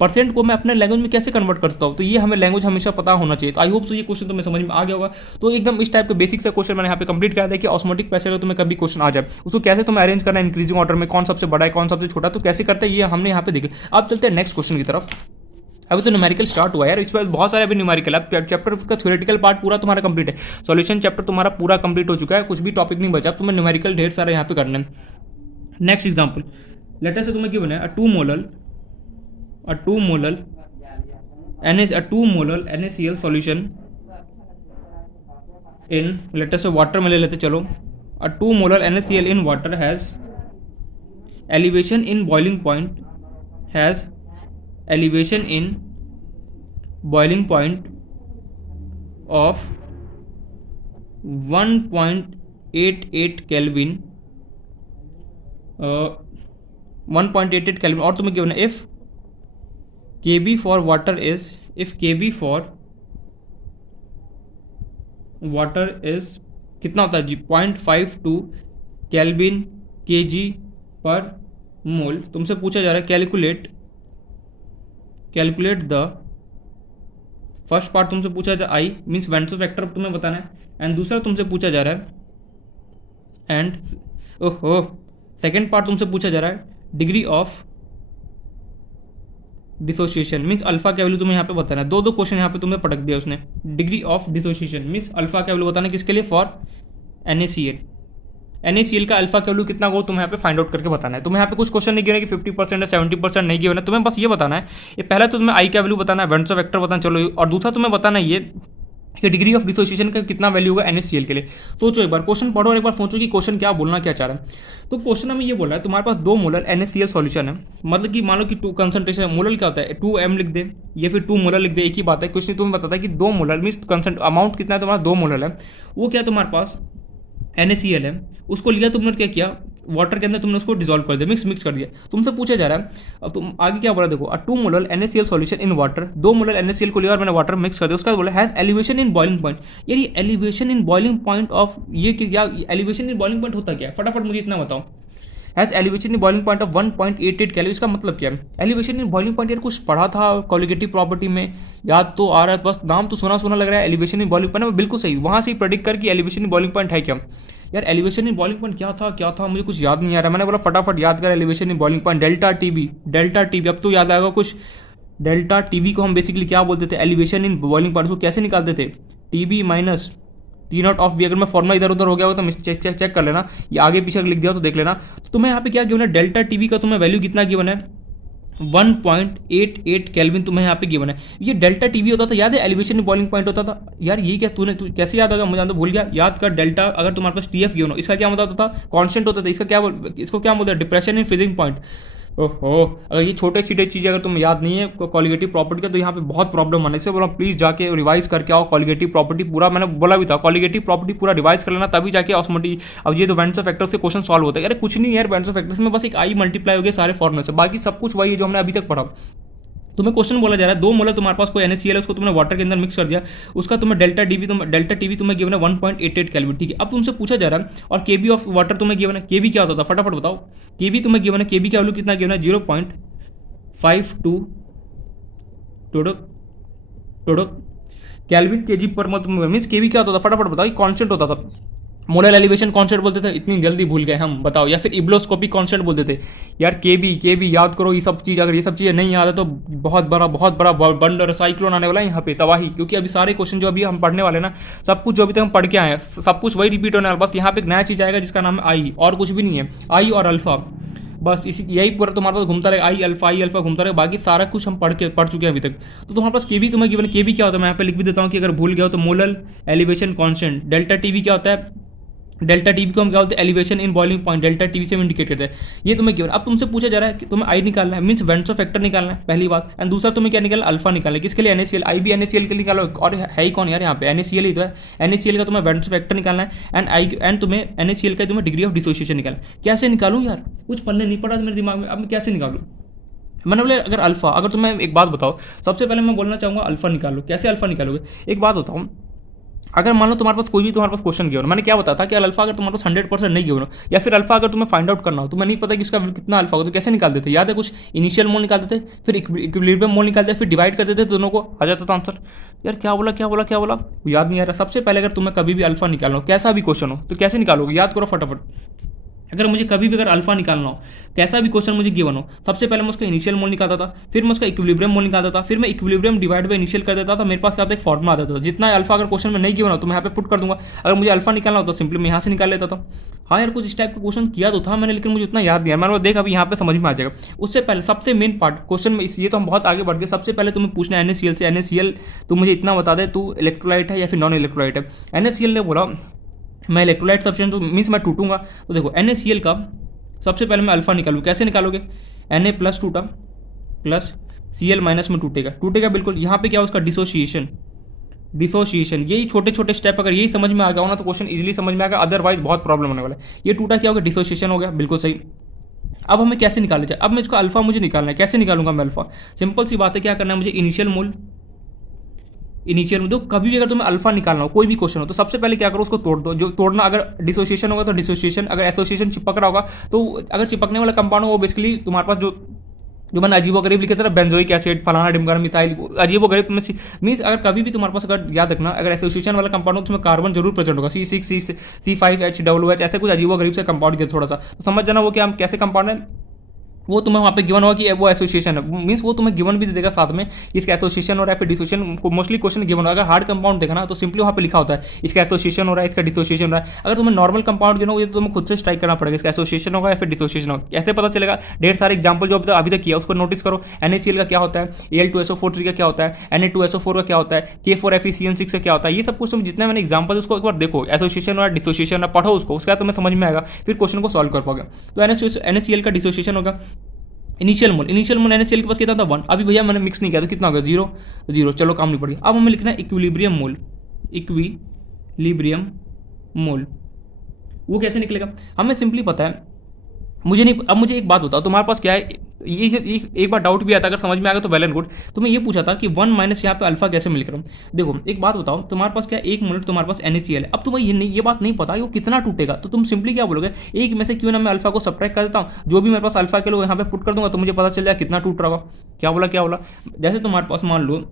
परसेंट को मैं अपने लैंग्वेज में कैसे कन्वर्ट कर सकता हूँ। तो ये हमें लैंग्वेज हमेशा पता होना चाहिए। तो आई होप सो ये क्वेश्चन तुम्हें समझ में आ गया होगा। तो एकदम इस टाइप के बेसिक से क्वेश्चन मैंने यहाँ पे कंप्लीट करा दिया कि ऑस्मोटिक प्रेशर का तुम्हें कभी क्वेश्चन आ जाए, उसको कैसे तुम्हें अरेंज करना है इंक्रीजिंग ऑर्डर में, कौन सबसे बड़ा है कौन सबसे छोटा, तो कैसे करते हैं ये हमने यहाँ पे देख लिया। अब चलते हैं नेक्स्ट क्वेश्चन की तरफ। अभी तो न्यूमेरिकल स्टार्ट हुआ है यार, इस पर बहुत सारे अभी न्यूमेरिकल। अब चैप्टर का थ्योरेटिकल पार्ट पूरा तुम्हारा कंप्लीट है, सॉल्यूशन चैप्टर तुम्हारा पूरा कंप्लीट हो चुका है, कुछ भी टॉपिक नहीं बचा। अब तुम्हें न्यूमेरिकल ढेर सारे यहाँ पे करने हैं। नेक्स्ट एग्जांपल, लेटर से तुम्हें गिवन है a two molar NaCl solution in, litre से वाटर में ले लेते चलो। अ 2 molar NaCl in water has elevation in boiling point of 1.88 Kelvin, 1.88 Kelvin, और तुम्हें गिवन है if Kb for water is कितना होता है जी, 0.52 केल्विन kg पर मोल। तुमसे पूछा जा रहा है कैलकुलेट द, फर्स्ट पार्ट तुमसे पूछा जा रहा है आई मीन्स वेंट्रो फैक्टर तुम्हें बताना है, एंड दूसरा तुमसे पूछा जा रहा है सेकेंड पार्ट तुमसे पूछा जा रहा है degree of dissociation means alpha का वैल्यू तुम्हें यहाँ पे बताना है। दो क्वेश्चन यहाँ पे तुम्हें पटक दिया उसने। Degree of dissociation means alpha का वैल्यू बताना है, किसके लिए, फॉर NaCl का अल्फा का वैल्यू कितना हो तुम्हें यहाँ पे फाइंड आउट करके बताना है। तुम्हें यहाँ पे कुछ क्वेश्चन नहीं गिवन है कि 50% है 70% नहीं गिवन है, तुम्हें बस ये बताना है। ये पहला तो तुम्हें आई का वैल्यू बताना है, वेंट्रो वेक्टर बताना चलो, और दूसरा तुम्हें बताना है ये कि डिग्री ऑफ डिसोसिएशन का कितना वैल्यू होगा NaCl के लिए। सोचो एक बार क्वेश्चन पढ़ो और एक बार सोचो कि क्वेश्चन क्या बोलना क्या चाह रहा है। तो क्वेश्चन हमें ये बोल रहा है तुम्हारे पास 2 मोलर NaCl सॉल्यूशन है, मतलब कि मान लो कि 2 कंसंट्रेशन, मोलर क्या होता है 2m लिख दे या फिर 2 मोलर लिख दे, एक ही बात है। क्वेश्चन तुम्हें बताता है कि 2 मोलर मीन्स कंसंट अमाउंट कितना है तुम्हारा, 2 मोलर है, वो क्या तुम्हारे पास NaCl है, उसको लिया तुमने, क्या किया वाटर के अंदर तुमने उसको डिसॉल्व कर दिया, मिक्स कर दिया। तुमसे पूछा जा रहा है, अब तुम आगे क्या बोला देखो, 2 molar NaCl solution in water, 2 molar NaCl को लिया और मैंने वाटर मिक्स कर दिया, उसका बोला has elevation in boiling point. यार ये elevation in boiling point of, ये क्या एलिवेशन इन बॉइलिंग पॉइंट होता क्या है, फटाफट मुझे इतना बताओ। Has elevation in boiling point of 1.88 calorie, इसका मतलब क्या है, एलिवेशन इन बॉइलिंग पॉइंट यार कुछ पढ़ा था कॉलिगेटिव प्रॉपर्टी में, याद तो आ रहा है, बस नाम तो सुना लग रहा है। एलिवेशन इन बॉइलिंग पॉइंट बिल्कुल सही, वहां से ही प्रेडिक्ट कर कि एलिवेशन इन बॉइलिंग पॉइंट है क्या। यार एलिवेशन इन बॉइलिंग पॉइंट क्या था मुझे कुछ याद नहीं आ रहा। मैंने बोला फटाफट याद कर elevation in boiling point, delta TB, अब तो याद आएगा कुछ। डेल्टा टीबी को हम बेसिकली क्या बोलते थे, एलिवेशन इन बॉइलिंग पॉइंट, उसको कैसे निकालते थे, TB minus T0 of B. अगर मैं फॉर्मुला इधर उधर हो गया होगा तो चेक कर लेना, ये आगे पीछे लिख दिया तो देख लेना। तो तुम्हें यहाँ पे क्या गिवन है, डेल्टा टीबी का तुम्हें वैल्यू कितना गिवन है, 1.88 केल्विन तुम्हें यहाँ पे गिवन है। ये डेल्टा टीवी होता था, याद है एलिवेशन इन बॉइलिंग पॉइंट होता था। यार ये क्या तू कैसे याद होगा, मुझे तो भूल गया। याद कर, डेल्टा अगर तुम्हारे पास टीएफ गिवन हो, इसका क्या मतलब होता था, कांस्टेंट होता था। इसको क्या बोलते हैं, डिप्रेशन इन फ्रीजिंग पॉइंट। ओहो, अगर ये छोटे छोटे चीज़ें अगर तुम्हें याद नहीं है कॉलिगेटिव प्रॉपर्टी का, तो यहाँ पे बहुत प्रॉब्लम आना है। इससे बोला प्लीज़ जाके रिवाइज करके आओ कॉलिगेटिव प्रॉपर्टी पूरा, मैंने बोला भी था कॉलिगेटिव प्रॉपर्टी पूरा रिवाइज कर लेना, तभी जाके ऑस्मोटिक। अब ये तो वेंट्रो फैक्टर्स के क्वेश्चन सॉल्व होता है। यार कुछ नहीं है यार, वेंट्रो फैक्टर्स में बस एक आई मल्टीप्लाई हो गया सारे फॉर्मूले से, बाकी सब कुछ वही है जो हमने अभी तक पढ़ा। तुम्हें क्वेश्चन बोला जा रहा है 2 मोलर तुम्हारे पास कोई NaCl है, उसको तुमने वाटर के अंदर मिक्स कर दिया, उसका तुम्हें डेल्टा टीवी तुम्हें गिवन है 1.88 केल्विन, ठीक है। अब तुमसे पूछा जा रहा है और केबी ऑफ वाटर तुम्हें गिवन है, केबी क्या होता था फटाफट बताओ, केबी तुम्हें गिवन है, केबी का वैल्यू कितना गिवन है 0.52 केल्विन केजी पर मोल, मीन्स केबी क्या होता था फटाफट बताओ, कांस्टेंट होता था। मोलर एलिवेशन कांस्टेंट बोलते थे, इतनी जल्दी भूल गए हम, बताओ। या फिर इब्लोस्कोपी कांस्टेंट बोलते थे। यार केबी याद करो, ये सब चीज़ अगर ये सब चीज़ें नहीं याद है तो बहुत बड़ा बंडर साइक्लोन आने वाला है यहाँ पे, तबाही। क्योंकि अभी सारे क्वेश्चन जो अभी हम पढ़ने वाले ना, सब कुछ जो अभी तक हम पढ़ के आए हैं सब कुछ वही रिपीट होने वाला। बस यहाँ पे एक नया चीज़ आएगा जिसका नाम है आई, और कुछ भी नहीं है, आई और अल्फा, बस इसी यही पूरा तुम्हारे पास घूमता रहेगा, आई अल्फा घूमता रहेगा, बाकी सारा कुछ हम पढ़ चुके हैं अभी तक। तो तुम्हारे पास केबी तुम्हें गिवन, केबी क्या होता है मैं यहाँ पे लिख भी देता हूँ कि अगर भूल गया हो तो, molar elevation constant. Delta TV क्या होता है, डेल्टा टीवी को हम क्या बोलते हैं, elevation in boiling point, delta TV से हम इंडिकेट करते हैं। ये तुम्हें गिवन। अब तुमसे पूछा जा रहा है कि तुम्हें आई निकालना है, मीन्स वेंट्रो फैक्टर निकालना है पहली बात, एंड दूसरा तुम्हें क्या निकालना, अल्फा निकालना है। किसके लिए, NaCl। आई भी NaCl के लिए निकालो, और है ही कौन यार यहाँ पे, NaCl ही तो है। NaCl का तुम्हें वेंट्रो फैक्टर निकालना है, एंड तुम्हें NaCl का तुम्हें डिग्री ऑफ डिसोसिएशन निकालना है। कैसे निकालूं यार, कुछ पढ़ने नहीं पड़ा मेरे दिमाग में, अब मैं कैसे निकालूं। मैंने बोले अगर अल्फा, अगर तुम्हें एक बात बताओ, सबसे पहले मैं बोलना चाहूँगा अल्फा निकालो। कैसे अल्फा निकालोगे, एक बात बताऊँ, अगर मान लो तुम्हारे पास कोई भी तुम्हारे पास क्वेश्चन गिवन हो, मैंने क्या बताया था कि अल्फा अगर तुम्हारे पास 100% नहीं गिवन हो, या फिर अल्फा अगर तुम्हें फाइंड आउट करना हो, तुम्हें नहीं पता कि इसका कितना अल्फा होगा, तो कैसे निकाल देते? याद है कुछ इनिशियल मोल निकाल देते, फिर इक्विलिब्रियम मोल निकाल देते, फिर डिवाइड कर देते दोनों को, आ जाता था आंसर। यार क्या बोला क्या बोला क्या बोला, याद नहीं आ रहा। सबसे पहले अगर तुम्हें कभी भी अल्फा निकालना हो, कैसा भी क्वेश्चन हो, तो कैसे निकालोगे? याद करो फटाफट। अगर मुझे कभी भी अगर अल्फा निकालना हो, कैसा भी क्वेश्चन मुझे गिवन हो, सबसे पहले मैं उसका इनिशियल मोल निकालता था, फिर मैं उसका इक्विलिब्रियम मोल निकालता था, फिर मैं इक्विलिब्रियम डिवाइड बाय इनिशियल कर देता था। मेरे पास क्या होता है, एक फॉर्मुला आ जाता था। जितना अल्फा अगर क्वेश्चन में नहीं गिवन हो तो मैं यहाँ पे पुट कर दूंगा। अगर मुझे अल्फा निकालना हो तो सिंपली मैं यहाँ से निकाल लेता था। हाँ यार, कुछ इस टाइप का क्वेश्चन किया तो था मैंने, लेकिन मुझे उतना याद नहीं है। मैंने देख अभी यहाँ पे समझ में आ जाएगा। उससे पहले सबसे मेन पार्ट क्वेश्चन में, ये तो हम बहुत आगे बढ़ गए। सबसे पहले तुम्हें पूछना है NaCl से, NaCl तू मुझे इतना बता दे, तू इलेक्ट्रोलाइट है या फिर नॉन इलेक्ट्रोलाइट है। NaCl ने बोला मैं इलेक्ट्रोलाइट सब्सटेंस, तो मीन्स मैं टूटूंगा। तो देखो NaCl का सबसे पहले मैं अल्फा निकालूँ, कैसे निकालोगे? Na प्लस टूटा प्लस Cl माइनस में टूटेगा, टूटेगा बिल्कुल। यहाँ पे क्या हो, उसका डिसोसिएशन, डिसोसिएशन। यही छोटे छोटे स्टेप अगर यही समझ में आ गया हो ना तो क्वेश्चन इजीली समझ में आएगा, अदरवाइज बहुत प्रॉब्लम होने वाला है। ये टूटा क्या हो गया, डिसोसिएशन हो गया, बिल्कुल सही। अब हमें कैसे निकाले जाए? अब मैं इसका अल्फा मुझे निकालना है, कैसे निकालूंगा मैं अल्फा? सिंपल सी बात है, क्या करना है मुझे, इनिशियल मोल, इनिशियल में देखो कभी भी अगर तुम्हें अल्फा निकालना हो, कोई भी क्वेश्चन हो, तो सबसे पहले क्या करो, उसको तोड़ दो। जो तोड़ना, अगर डिसोसिएशन होगा तो डिसोसिएशन, अगर एसोसिएशन चिपक रहा होगा तो अगर चिपकने वाला कंपाउंड हो वो बेसिकली तुम्हारे पास जो जो मैंने अजीबो गरीब लिखे थे, बेंजोइक एसिड, फलाना डिमगर मिथाइल, अजीबो गरीब में मीन्स अगर कभी भी तुम्हारे पास, अगर याद रखना, अगर एसोसिएशन वाला कंपाउंड हो तो उसमें कार्बन जरूर प्रेजेंट होगा, C6 C5H ऐसे कुछ अजीबो गरीब से कंपाउंड के थोड़ा सा, तो समझ जाना वो क्या कैसे कंपाउंड है। वो तुम्हें वहाँ पे गिवन होगा कि वो एसोसिएशन है, मीन्स वो तुम्हें गिवन भी दे देगा साथ में, इसका एसोसिएशन हो रहा है फिर डिसोसिएशन। मोस्टली क्वेश्चन गिवन होगा। अगर हार्ड कंपाउंड देखा ना तो सिंपली वहाँ पे लिखा होता है इसका एसोसिएशन हो रहा है, इसका डिसोसिएशन हो रहा है। अगर तुम्हें नॉर्मल कंपाउंड गिनो ये तो तुम्हें खुद से स्ट्राइक करना पड़ेगा, इसका एसोसिएशन होगा या फिर डिसोसिएशन होगा, ऐसे पता चलेगा। ढेर सारे एग्जाम्पल जो अभी तक किया उसको नोटिस करो। NaCl का क्या होता है, Al2SO4 का क्या होता है, Na2SO4 का क्या होता है, K4FeCN6 का क्या होता है, ये सब कुछ जितने मैंने एग्जाम्पल उसको एक बार देखो, एसोसिएशन और डिसोसिएशन पढ़ो उसको, उसके बाद तुम्हें समझ में आएगा, फिर क्वेश्चन को सॉल्व कर पाओगे। तो NaCl का डिसोसिएशन होगा, इनिशियल मोल NaCl के पास कितना था 1। अभी भैया मैंने मिक्स नहीं किया तो कितना होगा 0 0, चलो काम नहीं पड़ी। अब हमें लिखना है इक्विलिब्रियम मोल, इक्विलिब्रियम मोल। वो कैसे निकलेगा, हमें सिंपली पता है, मुझे नहीं। अब मुझे एक बात बताओ, तुम्हारे पास क्या है, ये एक बार डाउट भी आता, अगर समझ में आ गया तो वेल एंड गुड। तो मैं ये पूछा था कि 1 माइनस यहाँ पे अल्फा कैसे मिल रहा हूँ। देखो एक बात बताओ, तुम्हारे पास क्या है, 1 मोल तुम्हारे पास NaCl है। अब तुम्हें ये बात नहीं पता कि वो कितना टूटेगा, तो तुम सिंपली क्या बोलोगे, एक में से क्यों ना मैं अल्फा को सब्ट्रैक्ट कर देता हूँ, जो भी मेरे पास अल्फा के लोग यहाँ पे पुट कर दूंगा तो मुझे पता चल जाएगा कितना टूट रहा होगा। क्या बोला, जैसे तुम्हारे पास मान लो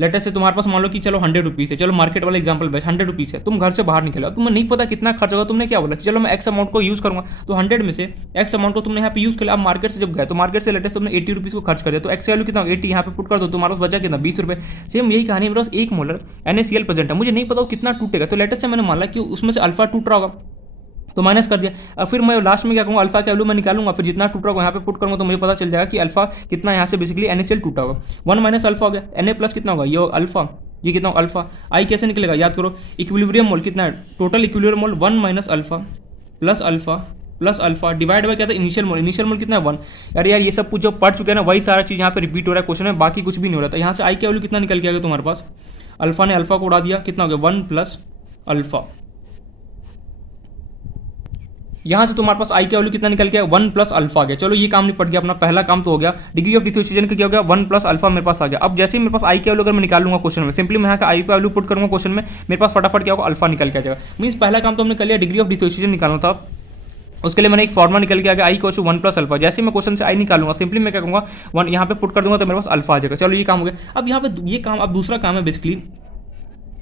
लेटर से तुम्हारे पास मान लो कि चलो 100 रुपीज़ है, चलो मार्केट वाला एग्जांपल बेस्ट, 100 रुपीज़ है, तुम घर से बाहर निकले, तुम्हें नहीं पता कितना खर्च होगा, तुमने क्या बोला कि चलो मैं एक्स अमाउंट को यूज़ करूँगा, तो 100 में से एक्स अमाउंट को तुमने यहाँ पे यूज़ कर लिया। अब मार्केट से जब गए तो मार्केट से लेटेस्ट तुमने 80 रुपीज़ को खर्च कर दिया, तो एक्स वैल्यू कितना 80 यहाँ पे पुट कर दो, तुम्हारे पास बचा कितना 20 रुपये। सेम यही कहानी, मेरे पास 1 मोलर NaCl प्रेजेंट है, मुझे नहीं पता वो कितना टूटेगा, तो लेटेस्ट से मैंने मान लिया कि उसमें से अल्फा टूट रहा होगा तो माइनस कर दिया। अब फिर मैं लास्ट में क्या करूँगा, अल्फा का वैल्यू मैं निकालूंगा, फिर जितना टूट रहा होगा यहाँ पे पुट करूँगा तो मुझे पता चल जाएगा कि अल्फा कितना यहाँ से बेसिकली NaCl टूटा होगा। 1 माइनस अल्फा हो गया, Na प्लस कितना होगा, ये अल्फा, ये कितना अल्फा। आई कैसे निकलेगा, याद करो, इक्विलिब्रियम मोल कितना है, total equilibrium mole 1 minus alpha plus alpha divide by क्या था, इनिशियल मोल कितना है 1। यार ये सब कुछ जो पढ़ चुके हैं ना वही सारा चीज़ यहाँ पे रिपीट हो रहा है क्वेश्चन में, बाकी कुछ भी नहीं हो रहा था। यहाँ से आई का वैल्यू कितना निकल के आ गया तुम्हारे पास, अल्फा ने अल्फा को उड़ा दिया, कितना हो गया 1 प्लस अल्फा। यहाँ से तुम्हारे पास आई का वैल्यू कितना निकल गया 1 प्लस अल्फा आ गया। चलो ये काम नहीं पड़ गया, अपना पहला काम तो हो गया। डिग्री ऑफ डिसोसिएशन का क्या हो गया 1 प्लस अल्फा मेरे पास आ गया। अब जैसे ही मेरे पास आई का वैल्यू अगर मैं निकालूंगा क्वेश्चन में, सिंपली मैं यहाँ का आई का वैल्यू पुट करूंगा क्वेश्चन में, मेरे पास फटाफट क्या होगा अल्फा निकल के आ जाएगा। मीन्स पहला काम तो हमने कर लिया, डिग्री ऑफ डिसोसिएशन निकालना था, उसके लिए मैंने एक फॉर्मुला निकल के आ गया आई को 1 प्लस अल्फा। जैसे मैं क्वेश्चन से आई निकालूंगा सिंपली मैं क्या कहूँगा 1 यहाँ पे पुट कर दूंगा तो मेरे पास अल्फा आ जाएगा। चलो ये काम हो गया। अब यहाँ पे ये काम, अब दूसरा काम है बेसिकली,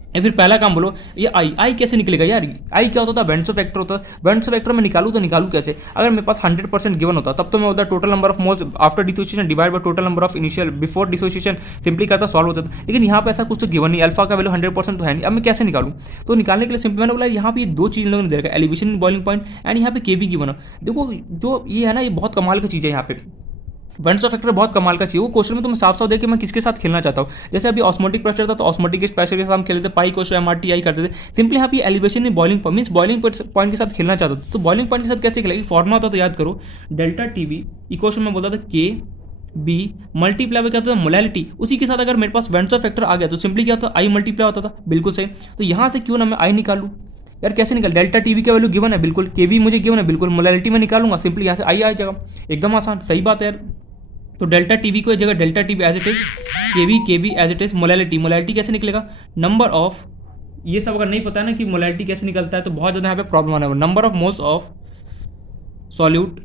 या फिर पहला काम बोलो, ये आई कैसे निकलेगा यार, आई क्या होता था, बेंड्सो फैक्टर होता है। बेंड्सो फैक्टर में निकालूँ तो निकालूँ कैसे, अगर मेरे पास 100% गिवन होता तब तो मैं होता total number of moles after dissociation divide by total number of initial before dissociation, simply करता सॉल्व होता था। लेकिन यहाँ पे ऐसा कुछ तो गिवन नहीं, अल्फा का वैल्यू 100% तो है नहीं। अब मैं कैसे निकालूँ, तो निकालने के लिए सिंपली मैंने बोला यहाँ पे दो चीज़ लोगों ने दे रखा है, elevation in boiling point and यहाँ पे केबी गिवन हो। देखो जो ये है ना, ये बहुत कमाल की चीज़ है। यहाँ पे बेंड्सो फैक्टर बहुत कमाल का चाहिए, वो क्वेश्चन में तुम्हें साफ साफ देख मैं किसके साथ खेलना चाहता हूँ। जैसे अभी ऑस्मोटिक प्रेशर था तो ऑस्मोटिक प्रेशर के साथ हम खेलते थे, पाई को MRTI करते थे। सिंपली यहाँ पे एलिवेशन में boiling point means boiling point के साथ खेलना चाहता था। तो बॉइलिंग पॉइंट के साथ कैसे खेलेगी, फॉर्मुला होता तो याद करो, डेल्टा टीवी इक्वेशन में बोलता था के बी मल्टीप्लाई में क्या होता है मोलैलिटी, उसी के साथ अगर मेरे पास बेंड्सो फैक्टर आ गया तो सिंपली क्या होता है आई मल्टीप्लाई होता था। बिल्कुल सही। तो यहाँ से क्यों ना मैं आई निकालूँ यार, कैसे निकल, डेल्टा टीवी का वैल्यू गिवन है बिल्कुल, के बी मुझे गिवन है बिल्कुल, मोलैलिटी में निकालूंगा सिंपली यहाँ से आई आ जाएगा, एकदम आसान। सही बात है यार, तो डेल्टा टीवी को जगह delta TV as it is, KV as it is, molality कैसे निकलेगा, नंबर ऑफ, ये सब अगर नहीं पता है ना कि मोलैलिटी कैसे निकलता है तो बहुत ज़्यादा यहाँ पे प्रॉब्लम आने वाला। Number of moles of solute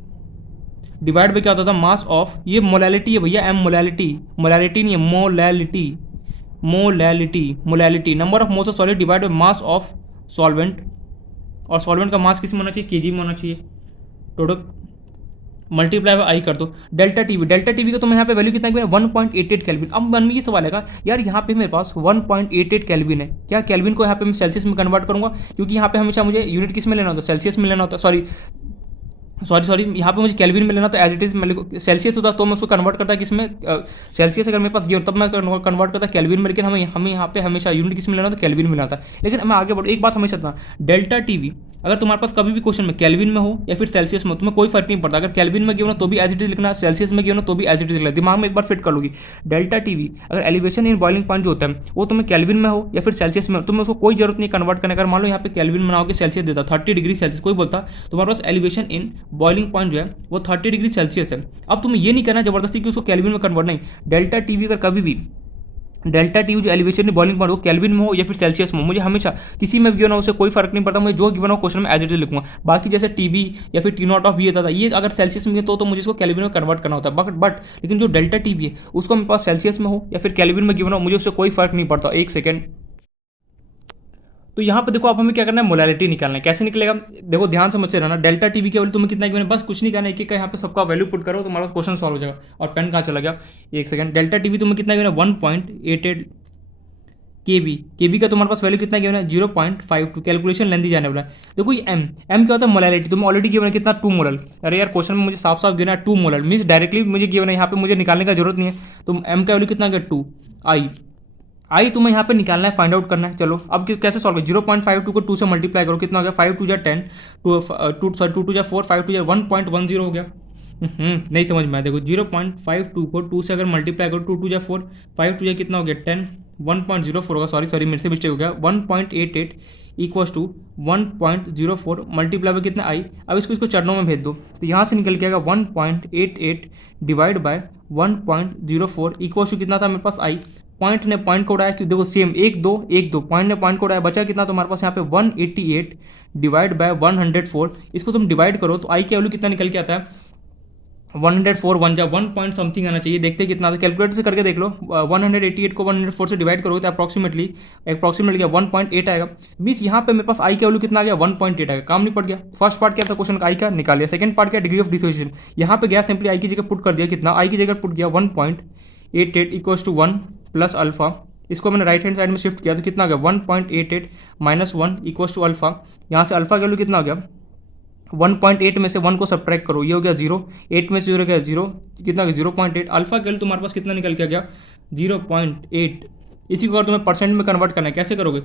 divide by क्या होता था, मास ऑफ, ये मोलैलिटी है भैया, एम मोलैलिटी नहीं है, molality, number of moles of solid divide by mass of solvent, और सॉल्वेंट का मास किस में होना चाहिए, केजी में होना चाहिए, टोटल मल्टीप्लाई बाय आई कर दो। डेल्टा टीवी का तो मैं यहाँ पे वैल्यू कितना है, 1.88 केल्विन। अब मन में ये सवाल है यार यहाँ पे मेरे पास 1.88 केल्विन है, क्या केल्विन को यहाँ पे मैं सेल्सियस में कन्वर्ट करूंगा, क्योंकि यहाँ पे हमेशा मुझे यूनिट किस में लेना होता है, सेल्सियस में लेना होता है, सॉरी यहाँ पे मुझे केल्विन में लेना तो एज इट इज सेल्सियस होता तो मैं उसको कन्वर्ट करता किसमें, सेल्सियस अगर मेरे पास गिवन तब मैं कन्वर्ट करता केल्विन में, लेकिन हमें यहाँ पे हमेशा यूनिट किस में लेना था, केल्विन में लेना था। लेकिन मैं आगे बढ़, एक बात हमेशा था, डेल्टा टीवी अगर तुम्हारे पास कभी भी क्वेश्चन में केल्विन में हो या फिर सेल्सियस में हो, तुम्हें कोई फर्क नहीं पड़ता, अगर केल्विन में गिवन हो तो भी एज इट इज लिखना, सेल्सियस में गिवन हो तो भी एज इट इज लिखना, दिमाग में एक बार फिट कर लोगी। डेल्टा टीवी अगर एलिवेशन इन बॉइलिंग पॉइंट जो होता है वो तुम्हें केल्विन में हो या फिर सेल्सियस में हो, तुम्हें उसको कोई जरूरत नहीं कन्वर्ट करने। अगर मान लो यहाँ पे केल्विन बनाओगे सेल्सियस देता 30 डिग्री सेल्सियस, कोई बोलता तुम्हारे पास एलिवेशन इन बॉइलिंग पॉइंट जो है वो 30 डिग्री सेल्सियस है। अब तुम्हें ये नहीं करना जबरदस्ती कि उसको केल्विन में कन्वर्ट, नहीं, डेल्टा टीवी अगर कभी भी डेल्टा टीवी जो एलिवेशन इन बॉइलिंग पॉइंट हो केल्विन में हो या फिर सेल्सियस में हो, मुझे हमेशा किसी में भी गिवन हो उससे कोई फर्क नहीं पड़ता, मुझे जो गिवन हो क्वेश्चन में एज इट इज लिखूंगा। बाकी जैसे टीवी या फिर टी नॉट ऑफ भी होता था, ये अगर सेल्सियस में है तो मुझे इसको केल्विन में कन्वर्ट करना होता है। बट लेकिन जो डेल्टा टीवी है उसको मेरे पास सेल्सियस में हो या फिर केल्विन में गिवन हो, मुझे उससे कोई फर्क नहीं पड़ता। एक सेकेंड, तो यहाँ पे देखो अब हमें क्या करना है, मोलैलिटी निकालना है। कैसे निकलेगा, देखो ध्यान से मुझसे रहना, डेल्टा टीवी की वैल्यू तुम्हें कितना गिवन है, बस कुछ नहीं करना है, एक यहाँ पे सबका वैल्यू पुट करो, तुम्हारा क्वेश्चन सॉल्व हो जाएगा। और पेन कहाँ चला गया, एक सेकंड, डेल्टा टीवी तुम्हें कितना गिवन है, 1.88 केबी का तुम्हारे पास वैल्यू कितना गिवन है, 0.52, कैलकुलेशन लेंदी जाने वाला है। देखो ये एम क्या होता है, मोलैलिटी, तुम्हें ऑलरेडी गिवन है कितना, 2 मोलर। अरे यार क्वेश्चन में मुझे साफ साफ गिवन है 2 मोलर, मीन्स डायरेक्टली मुझे गिवन है, यहाँ पे मुझे निकालने का जरूरत नहीं है। तो एम का वैल्यू कितना गया, 2। आई तुम्हें यहाँ पे निकालना है, फाइंड आउट करना है। चलो अब कैसे सॉल्व करें, 0.52 को 2 से मल्टीप्लाई करो, कितना हो गया, 5 2 जा 10, 2 जा 4, 5 2 जा 1.10 हो गया। नहीं समझ में आया, देखो 0.52 को 2 से अगर मल्टीप्लाई करो, 2 2 जा 4, 5 2 जा कितना हो गया 10, 1.04 होगा, सॉरी मेरे से मिस्टेक हो गया, 1.88 इक्वल्स टू 1.04 मल्टीप्लाई बाय कितना आई। अब इसको चरणों में भेज दो, तो यहाँ से निकल के आएगा 1.88 डिवाइड बाय 1.04 इक्वल्स टू कितना था मेरे पास आई। पॉइंट ने पॉइंट को उड़ाया, क्यों देखो सेम 1 2 पॉइंट ने पॉइंट को उड़ाया, बचा कितना तुम्हारे पास यहाँ पे 188 डिवाइड बाय 104। इसको तुम डिवाइड करो तो आई की वैल्यू कितना निकल के आता है, 104 1 जा 1 पॉइंट समथिंग आना चाहिए, देखते कितना था, कैलकुलेटर से करके देख लो। 188 को 104 से डिवाइड करोगे तो अप्रॉक्सीमेटली 1.8 आएगा। मीन्स यहाँ पे मेरे पास आई का वैल्यू कितना आ गया, 1.8 आएगा, काम नहीं पड़ गया। फर्स्ट पार्ट क्या था क्वेश्चन का, आई का निकाल लिया। सेकंड पार्ट क्या, डिग्री ऑफ डिसोसिएशन, यहाँ पे गया सिंपली आई की जगह पुट कर दिया, कितना आई की जगह पुट किया 1.88 इक्वल्स टू 1 प्लस अल्फा। इसको मैंने राइट हैंड साइड में शिफ्ट किया तो कितना आ गया 1.88 माइनस 1 इक्वल्स टू अल्फा। यहाँ से अल्फा का वैल्यू कितना आ गया, 1.8 में से 1 को सब्ट्रैक्ट करो, ये हो गया 0, 8 में से 0 गया 0, कितना 0.8। अल्फा का वैल्यू तुम्हारे पास कितना निकल के आ गया 0.8। इसी को अगर तुम्हें परसेंट में कन्वर्ट करना है, कैसे करोगे,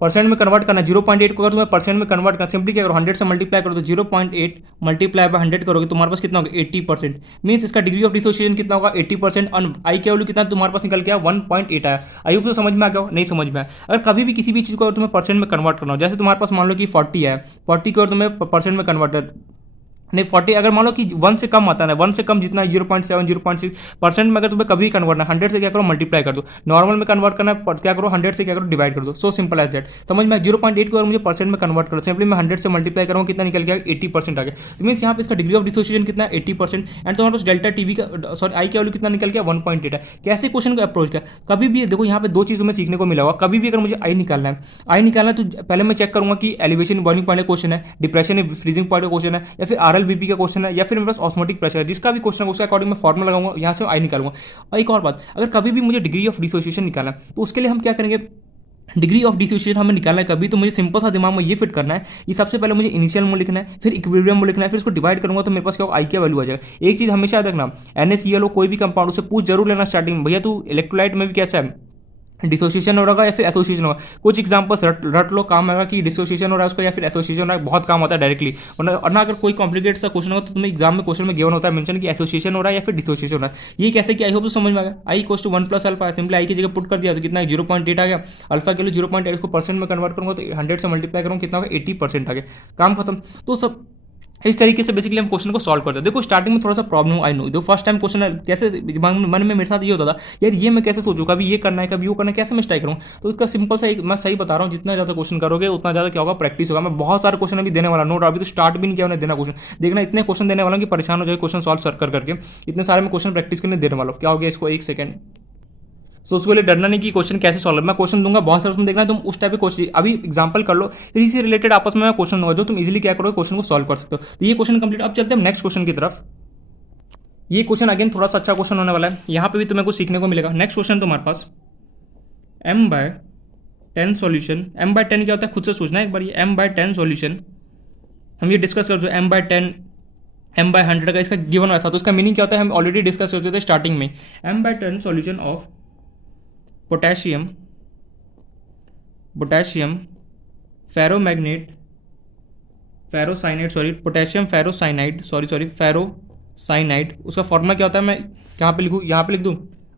परसेंट में कन्वर्ट करना है। 0.8 को अगर तुम्हें परसेंट में कन्वर्ट करना, सिंपली क्या करो 100 से मल्टीप्लाई करो, तो 0.8 मल्टीप्लाई बाय 100 करोगे तुम्हारे पास कितना होगा 80%। मीन्स इसका डिग्री ऑफ डिसोसिएशन कितना होगा 80%। और आई के वैल्यू कितना तुम्हारे पास निकल गया 1.8 आया। आई होप तो समझ में आ गया, नहीं समझ में आया। अगर कभी भी किसी भी चीज़ को अगर तुम्हें परसेंट में कन्वर्ट करना हो, जैसे तुम्हारे पास मान लो कि 40 है, 40 को अगर तुम्हें परसेंट में कन्वर्ट नहीं 40, अगर मान लो कि 1 से कम आता है, 1 से कम जितना 0.7 0.6 परसेंट में अगर तुम्हें कभी कन्वर्ट करना है, 100 से क्या करो मल्टीप्लाई कर दो। नॉर्मल में कन्वर्ट करना है क्या करो 100 से क्या करो डिवाइड कर दो, सो सिंपल एज दैट। समझ में 0.8 को अगर मुझे परसेंट में कन्वर्ट करो, सिंपली मैं 100 से मल्टीप्लाई करूँगा, कितना निकल गया 80% आ गया। तो मीन्स यहाँ पे इसका डिग्री ऑफ डिसोसिएशन कितना है 80%। एंड तुम्हारे पास डेल्टा टीवी का सॉरी आई का वैल्यू कितना निकल गया 1.8 है। कैसे क्वेश्चन को अप्रोच किया, कभी भी देखो यहाँ पे 2 चीज़ में सीखने को मिला होगा। कभी भी अगर मुझे आई निकालना है तो पहले मैं चेक करूँगा कि एलिवेशन बॉइलिंग पॉइंट का क्वेश्चन है, डिप्रेशन फ्रीजिंग पॉइंट का क्वेश्चन है, या फिर RLBP का क्वेश्चन है, या फिर मेरे पास ऑस्मोटिक प्रेशर है। जिसका भी क्वेश्चन है उसके अकॉर्डिंग मैं फॉर्मूला लगाऊंगा, यहाँ से आई निकालूंगा। और एक और बात, अगर कभी भी मुझे डिग्री ऑफ डिसोसिएशन निकालना है तो उसके लिए हम क्या करेंगे, डिग्री ऑफ डिसोसिएशन हमें निकालना है कभी, तो मुझे सिंपल सा दिमाग में ये फिट करना है कि सबसे पहले मुझे इनिशियल मोल लिखना है, फिर इक्विलिब्रियम मोल लिखना है, फिर इसको डिवाइड करूंगा तो मेरे पास क्या होगा आई की वैल्यू आ जाएगा। एक चीज़ हमेशा याद रखना, NaCl कोई भी कंपाउंड उससे पूछ जरूर लेना स्टार्टिंग में, भैया तू इलेक्ट्रोलाइट में भी कैसा है, डिसोसिएशन हो रहा है या फिर एसोसिएशन होगा। कुछ एग्जांपल्स रट लो, काम आएगा कि डिसोसिएशन हो रहा है उसका या फिर एसोसिएशन हो रहा है, बहुत काम आता है डायरेक्टली। और ना अगर कोई कॉम्प्लिकेटेड सा क्वेश्चन होगा तो तुम्हें एग्जाम में क्वेश्चन में गिवन होता है मेंशन कि एसोसिएशन हो रहा है या फिर डिसोसिएशन हो रहा है। ये कैसे कि आई होप तो समझ में आ गया। I equals to 1 plus alpha, simply I की जगह पुट कर दिया तो कितना 0.8 आ गया। अल्फा के लिए 0.8 को परसेंट में कन्वर्ट करूंगा तो 100 से मल्टीप्लाई करूंगा कितना होगा 80% आ गया, काम खत्म। तो सब इस तरीके से बेसिकली हम क्वेश्चन को सॉल्व करते हैं। देखो स्टार्टिंग में थोड़ा सा प्रॉब्लम हो, आई नो, जो फर्स्ट टाइम क्वेश्चन कैसे मन में मेरे साथ ये होता था, यार ये मैं कैसे सोचूं, कभी ये करना है कभी वो करना है, कैसे मैं ट्राई करूँ। तो इसका सिंपल सा एक, मैं सही बता रहा हूँ, जितना ज़्यादा क्वेश्चन करोगे उतना ज़्यादा क्या होगा, प्रैक्टिस होगा। मैं बहुत सारे क्वेश्चन अभी देने वाला, नोट अभी तो स्टार्ट भी नहीं किया मैंने देना क्वेश्चन, देखना इतने क्वेश्चन देने वाला हूं कि परेशान हो जाए क्वेश्चन सॉल्व कर करके, इतने सारे मैं क्वेश्चन प्रैक्टिस करने देने वाला हूँ। क्या हो गया इसको, एक सेकंड। सो उसके लिए डरना नहीं कि क्वेश्चन कैसे सॉल्व, मैं क्वेश्चन दूंगा बहुत सारे, उसमें देखना तुम उस टाइप के क्वेश्चन अभी एग्जांपल कर लो, फिर इसी रिलेटेड आपस में मैं क्वेश्चन दूंगा जो तुम इजीली क्या करोगे, क्वेश्चन को सॉल्व कर सकते हो। तो ये क्वेश्चन कंप्लीट। अब चलते हैं नेक्स्ट क्वेश्चन की तरफ। ये क्वेश्चन अगेन थोड़ा सा अच्छा क्वेश्चन होने वाला है, यहाँ पे भी तुम्हें कुछ सीखने को मिलेगा। नेक्स्ट क्वेश्चन तुम्हारे पास m/10 सॉल्यूशन। m/10 क्या होता है खुद से सोचना एक बार, ये m/10 सॉल्यूशन हम ये डिस्कस कर जो m/10 m/100 का इसका गिवन हुआ था, तो इसका मीनिंग क्या होता है हम ऑलरेडी डिस्कस कर चुके थे स्टार्टिंग में। m/10 solution of potassium ferromagnet ferrocyanide sorry potassium ferrocyanide ferrocyanide, उसका फॉर्मूला क्या होता है, मैं कहाँ पे लिखूँ, यहाँ पे लिख दूँ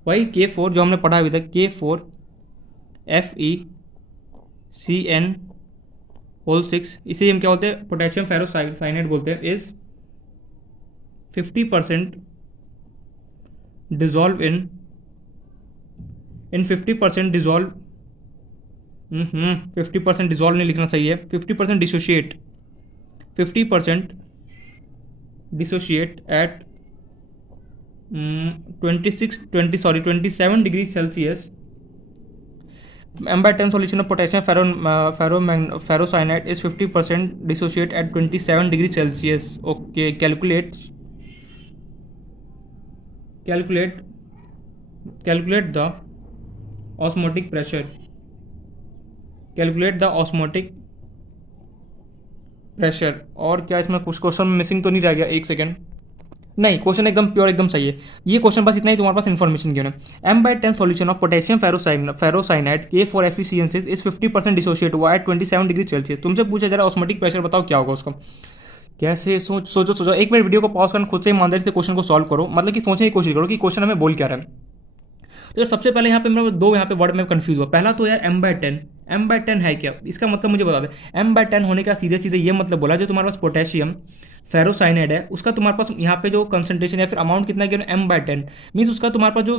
वही K4 जो हमने पढ़ा अभी तक, K4FeCN6, इसे हम क्या बोलते हैं, पोटेशियम फेरोसाइनाइड बोलते हैं, is 50% dissolve in 50% dissolve 50% dissolve नहीं लिखना सही है, 50% dissociate 50% dissociate at 27 degree Celsius. m/10 solution of potassium ferrocyanide is 50% dissociate at 27 degree Celsius. Okay, calculate the osmotic pressure. Calculate the osmotic pressure। और क्या इसमें कुछ क्वेश्चन मिसिंग तो नहीं रह गया, एक सेकेंड, नहीं क्वेश्चन एकदम प्योर एकदम सही है। ये क्वेश्चन बस इतना ही तुम्हारे पास इन्फॉर्मेशन गिवन है। m/10 solution of potassium ferrocyanide K4FeCN6 is 50% dissociate हुआ एट 27 डिग्री सेल्सियस। तुमसे पूछा जरा ऑस्मोटिक प्रेशर बताओ क्या होगा उसका, कैसे सोचो एक मिनट वीडियो को पॉज करना, खुद से ईमानदारी से क्वेश्चन को सॉल्व करो, मतलब कि सोचने की कोशिश करो कि क्वेश्चन हमें बोल क्या रहा है। तो सबसे पहले यहाँ पे मेरे दो यहाँ पे वर्ड में कंफ्यूज हुआ। पहला तो यार m/10 है क्या, इसका मतलब मुझे बता दे। m/10 होने का सीधे सीधे ये मतलब बोला जो तुम्हारे पास पोटेशियम फेरोसाइनाइड है उसका तुम्हारे पास यहाँ पे जो कंसंट्रेशन या फिर अमाउंट कितना गिवन m/10 मीन्स उसका तुम्हारे पास जो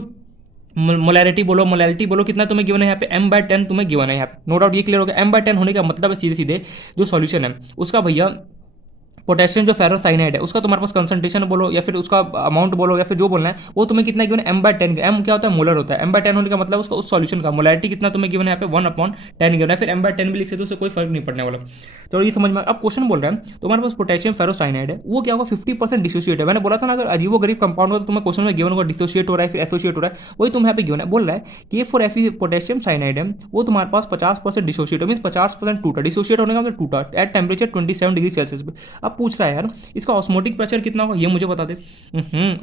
मोलैरिटी बोलो कितना तुम्हें गिवन है यहाँ पे m/10 तुम्हें गिवन है यहाँ पे, नो डाउट ये क्लियर हो गया। m/10 होने का मतलब है सीधे सीधे जो सॉल्यूशन है उसका भैया पोटेशियम जो फेरोसाइनाइड है उसका तुम्हारे पास कंसंट्रेशन बोलो या फिर उसका अमाउंट बोलो या फिर जो बोलना है वो तुम्हें कितना गिवन है m/10। m क्या होता है, मोलर होता है। m/10 होने का मतलब उसका उस सॉल्यूशन का मोलैरिटी कितना तुम्हें गिवन है यहाँ पे 1/10 गिवन है, फिर m/10 भी लिख सकते हो, उससे कोई फर्क नहीं पड़ने वाला। तो ये समझ में। अब क्वेश्चन बोल रहा है तुम्हारे पास पोटेशियम फेरोसाइनाइड है वो क्या होगा 50% डिसोशिएट है। मैंने बोला था ना अगर अजीबो गरीब कंपाउंड हो तो तुम्हें क्वेश्चन में गिवन होगा डिसोशिएट हो रहा है फिर एसोसिएट हो रहा है, वही तुम्हें यहाँ पे गिवन है। बोल रहा है K4Fe पोटेशियम साइनाइड है वो तुम्हारे पास 50% डिसोशिएट है, मीन 50% टूटा, डिसोशिएट होने का मतलब टूटा एट टेम्परेचर 27 डिग्री सेल्सियस पे। अब पूछ रहा है यार इसका ऑस्मोटिक प्रेशर कितना होगा ये मुझे बता दे।